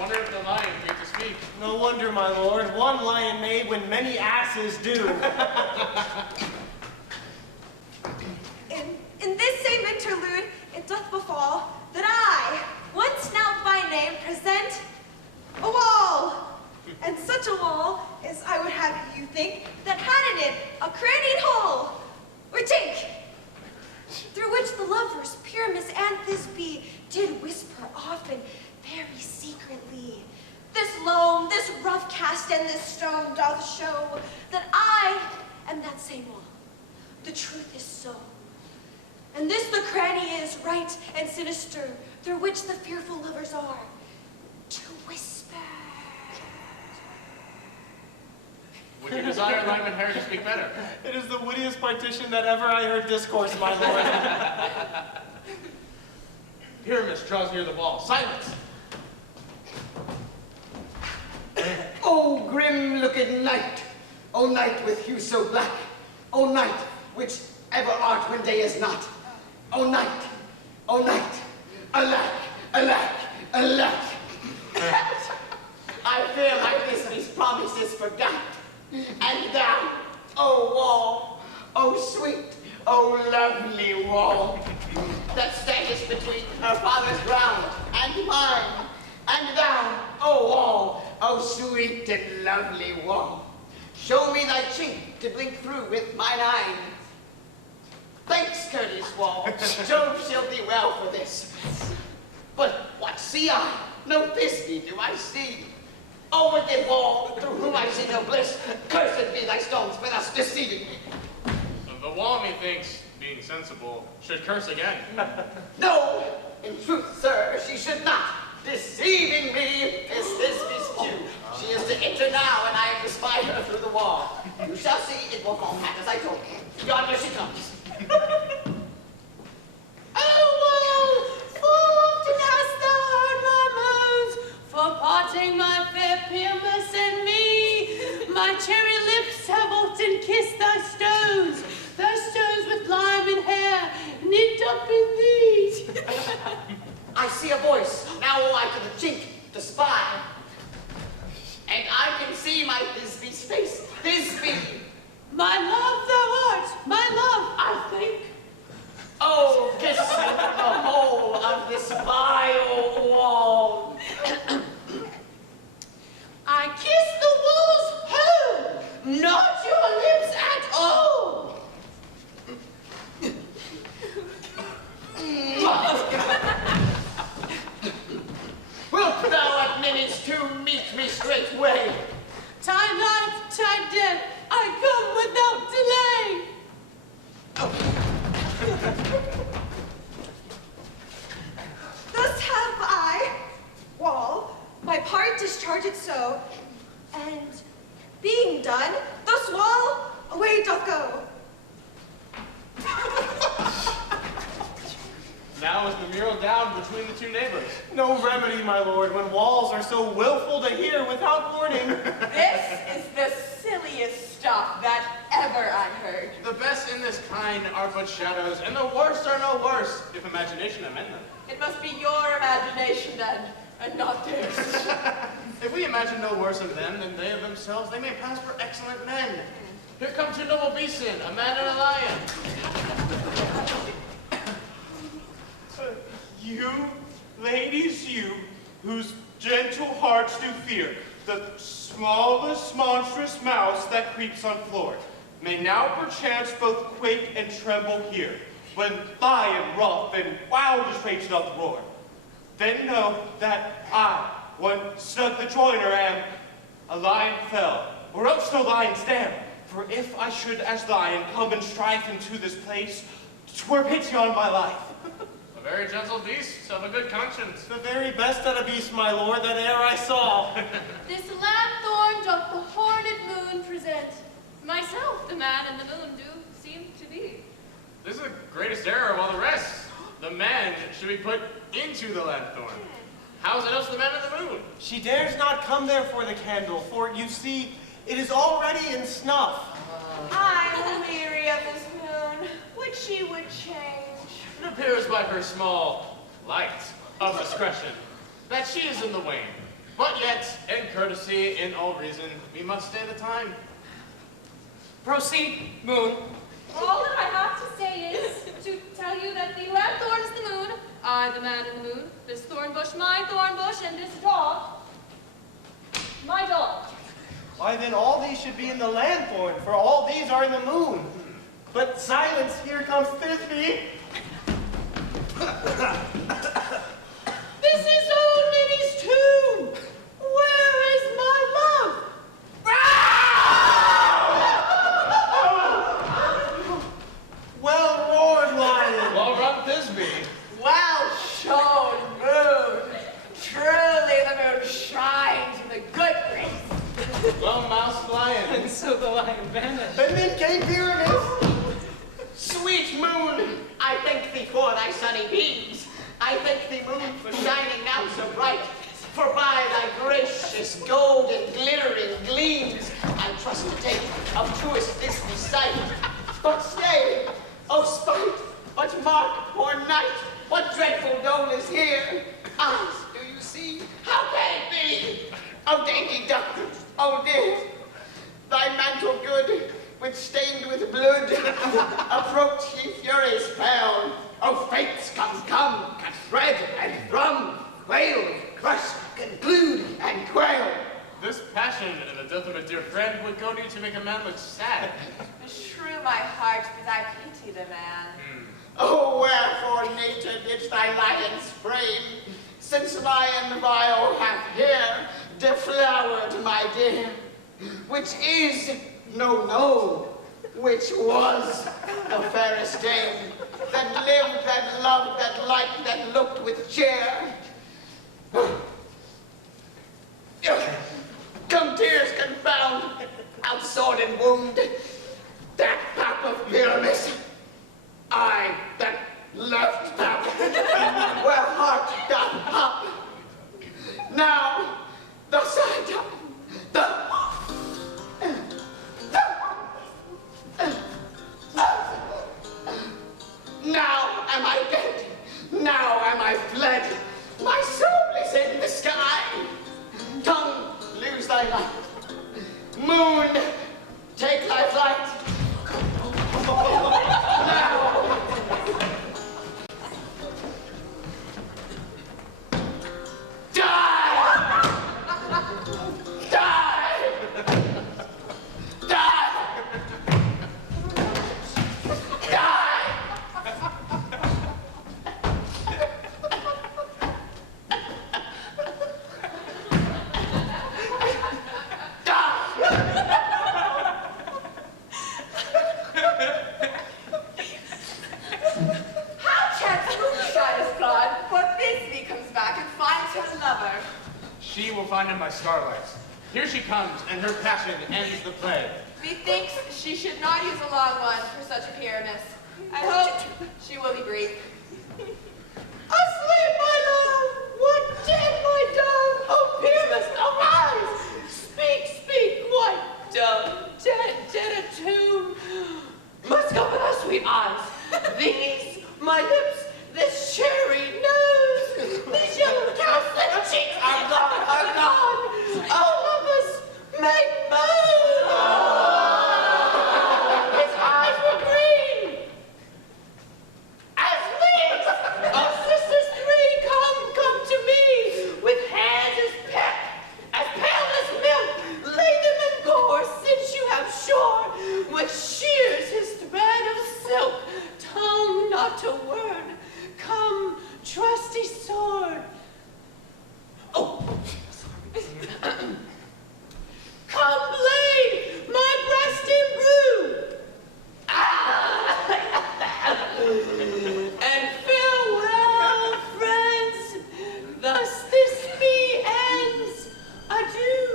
wonder if the lion came to speak. No wonder, my lord. One lion may when many asses do. In this same interlude, it doth befall that I, once now by name, present a wall. And such a wall as I would have you think that had in it a crannied hole, or chink, through which the lovers, Pyramus and Thisbe, did whisper often, very secretly. This loam, this rough cast, and this stone doth show that I am that same wall. The truth is so. And this the cranny is, right and sinister, through which the fearful lovers are to whisper. Would you desire Lyman Harry to speak better? It is the wittiest partition that ever I heard discourse, my lord. Pyramus draws near the wall. Silence! O grim-looking night, O night with hue so black, O night which ever art when day is not, O night, alack, alack, alack. I fear my Thisbe's promises forgot, and thou, O wall, O sweet, O lovely wall, that standest between her father's ground and mine, and thou, O wall, O sweet and lovely wall, show me thy chink to blink through with mine eye. Thanks, courteous wall, Jove shall be well for this. But what see I? No Thisbe do I see. O wicked wall, through whom I see no bliss, cursed be thy stones for thus deceiving me. The wall, methinks, being sensible, should curse again. No, in truth, sir, she should not. Deceiving me is Thisbe's cue. She is to enter now, and I have espied her through the wall. You shall see it will fall pat as I told you. Yonder she comes. Oh, wall, full often hast thou heard my moans, for parting my fair Pyramus and me. My cherry lips have often kissed thy stones with lime and hair knit up in these. I see a voice. Now will I to the chink to spy. And I can see my Thisbe's face. Thisbe! My love thou art, my love, I think. Oh, kiss the whole of this vile wall. I kiss the walls whole, not your lips at all. Wilt thou admonish to meet me straightway? Time life, time death, I come without delay. Thus have I, wall, my part discharged so, and being done, thus wall away doth go. Now is the mural down between the two neighbors. No remedy, my lord, when walls are so willful to hear without warning. This is the silliest stuff that ever I heard. The best in this kind are but shadows, and the worst are no worse, if imagination amend them. It must be your imagination then, and not theirs. If we imagine no worse of them than they of themselves, they may pass for excellent men. Here come two noble beasts, a man and a lion. You, ladies, you, whose gentle hearts do fear the smallest monstrous mouse that creeps on floor, may now perchance both quake and tremble here, when lion rough and wildest rage doth roar. Then know that I, one snug the joiner, am a lion fell, or else no lion's damn. For if I should as lion come and strife into this place, 'twere pity on my life. A very gentle beast of a good conscience. The very best of a beast, my lord, that e'er I saw. This lanthorn doth the horned moon present. Myself the man and the moon do seem to be. This greatest error of all the rest. The man should be put into the lanthorn. How is it else the man in the moon? She dares not come there for the candle, for you see, it is already in snuff. I'm weary of this moon. Which she would change. It appears by her small light of discretion that she is in the wane. But yet, in courtesy, in all reason, we must stay the time. Proceed, moon. All that I have to say is to tell you that the lanthorn is the moon, I the man in the moon, this thorn bush my thorn bush, and this dog my dog. Why then all these should be in the lanthorn, for all these are in the moon. But silence, here comes Thisbe. This is old Minnie's tomb. Where is my love? Well roared, lion. Well run, Thisbe. Well shown, moon. Truly the moon shines with a good grace. Well moused lion. And so the lion vanished. And then came Pyramus. Sweet moon, I thank thee for thy sunny beams. I thank thee, moon, for shining now so bright. For by thy gracious gold and glittering gleams, I trust to take of truest this sight. But stay, O spite, what mark or night, what dreadful dole is here? Eyes, do you see? How can it be? O dainty duck, O dear, thy mantle good, which stained with blood, approach ye furies pale. O fates, come, can thread and drum, quail, crush, conclude, and quail. This passion and the death of a dear friend would go near to make a man look sad. Shrew my heart, but I pity the man. Oh, wherefore, nature, didst thy lion's frame, since lion vile hath here deflowered my dear, which is, no, which was the fairest dame, that lived, that loved, that liked, that looked with cheer. Come tears confound, out sword and wound, that pap of Pyramus, I that left pap, where heart doth pop. Now, thus I die, now am I dead, now am I fled, my soul is in the sky. Tongue, lose thy light. Moon, take thy flight. Now. Die! Die! Die! She will find him by starlight. Here she comes, and her passion ends the play. Methinks she should not use a long one for such a Pyramus. I hope she will be brief. Asleep, my love! What dead, my dove? Oh, Pyramus, arise! Speak, what dumb, dead a tomb. Must open our sweet eyes. These, my lips, this cherry nose, these yellow cowslip cheeks are gone. Oh, lovers, make moan. His eyes were green as leaves. Oh, sisters three, come to me, with hands as pale as milk. Lay them in gore, since you have shorn with shears his thread of silk. Tongue not a word. Come, trusty sword. Oh, come, blade, my breast imbrue. And farewell, friends. Thus this me ends. Adieu.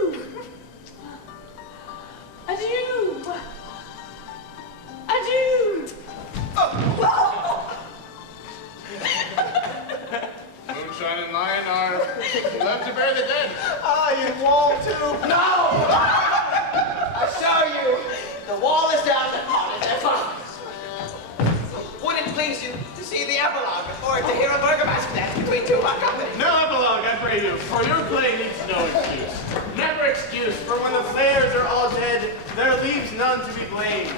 Adieu. Adieu. Oh. bury the dead. I wall too. No! I show you. The wall is down, the pot is there. Would it please you to see the epilogue or to hear a burgomaster dance between two hot companies? No epilogue, I pray you, for your play needs no excuse. Never excuse, for when the players are all dead, there leaves none to be blamed.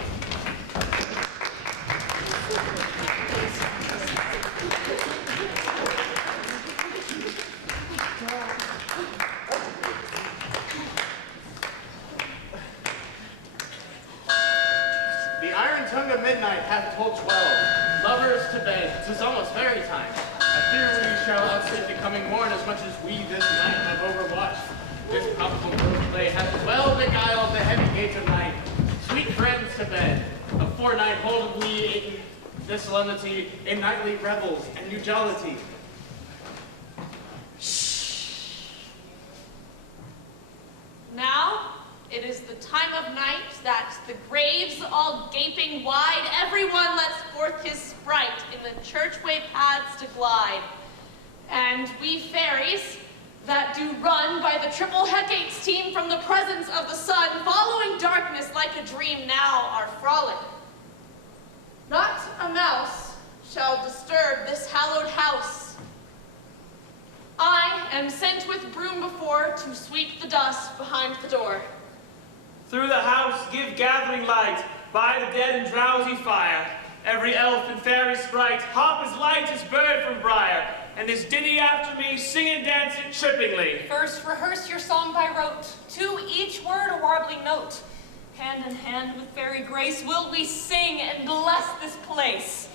The iron tongue of midnight hath told 12. Lovers to bed, 'tis almost fairy time. I fear we shall outsleep the coming morn as much as we this night have overwatched. This probable road play hath well beguiled the heavy gates of night. Sweet friends to bed, a fortnight hold we in this solemnity, in nightly revels and new jollity. Now, it is the time of night that the graves all gaping wide, everyone lets forth his sprite in the churchway paths to glide. And we fairies that do run by the triple Hecate's team from the presence of the sun, following darkness like a dream now are frolic. Not a mouse shall disturb this hallowed house. I am sent with broom before to sweep the dust behind the door. Through the house give gathering light, by the dead and drowsy fire. Every elf and fairy sprite hop as light as bird from briar, and this ditty after me sing and dance it trippingly. First rehearse your song by rote, to each word a warbling note. Hand in hand with fairy grace will we sing and bless this place.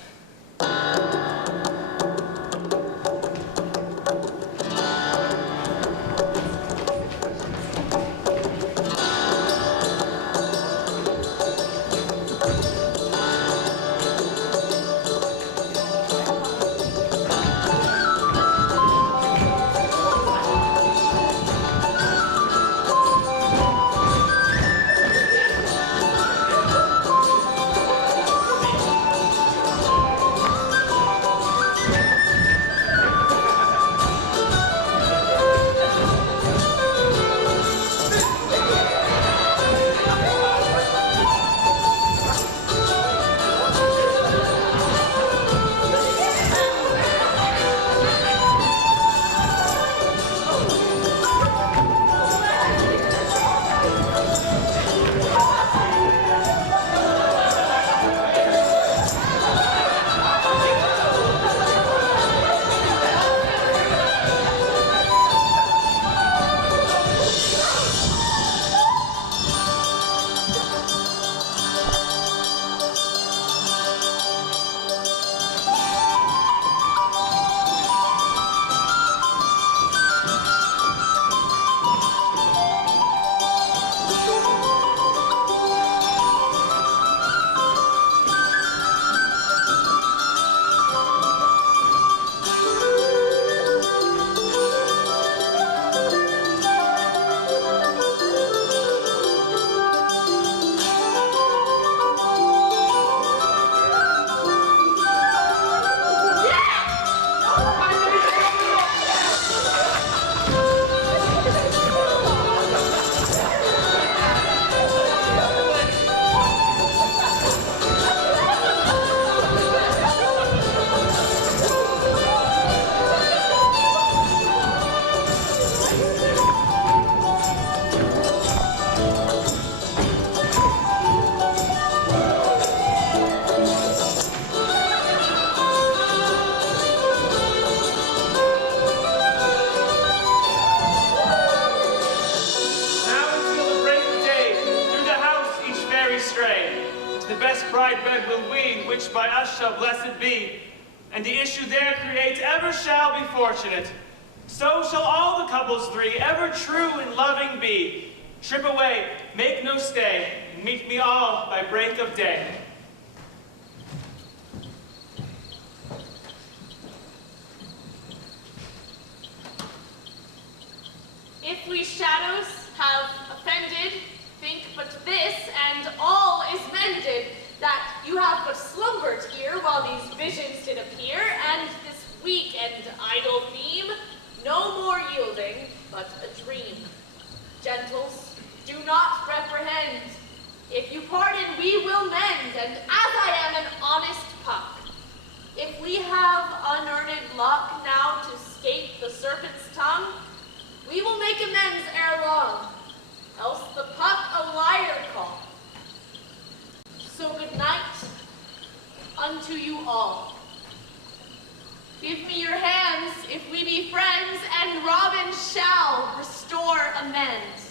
bride bed will we, which by us shall blessed be, and the issue there create ever shall be fortunate. So shall all the couples three ever true and loving be. Trip away, make no stay, and meet me all by break of day. If we shadows have offended, think but this, and all is mended, that you have but slumbered here while these visions did appear, and this weak and idle theme, no more yielding, but Gentles, do not reprehend. If you pardon, we will mend, and as I am an honest puck, if we have unearned luck now to escape the serpent's tongue, we will make amends ere long, else the puck a liar call. So good night unto you all. Give me your hands if we be friends, and Robin shall restore amends.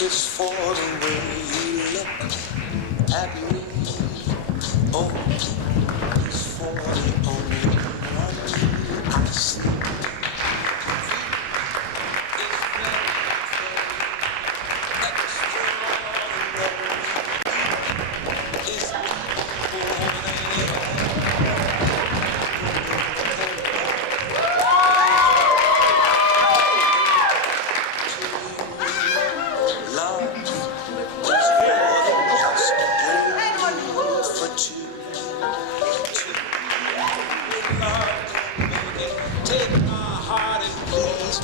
Is for the way you look at me. Oh, it's for the only one I see.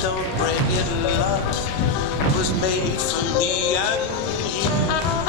Don't break it, love was made for me and you.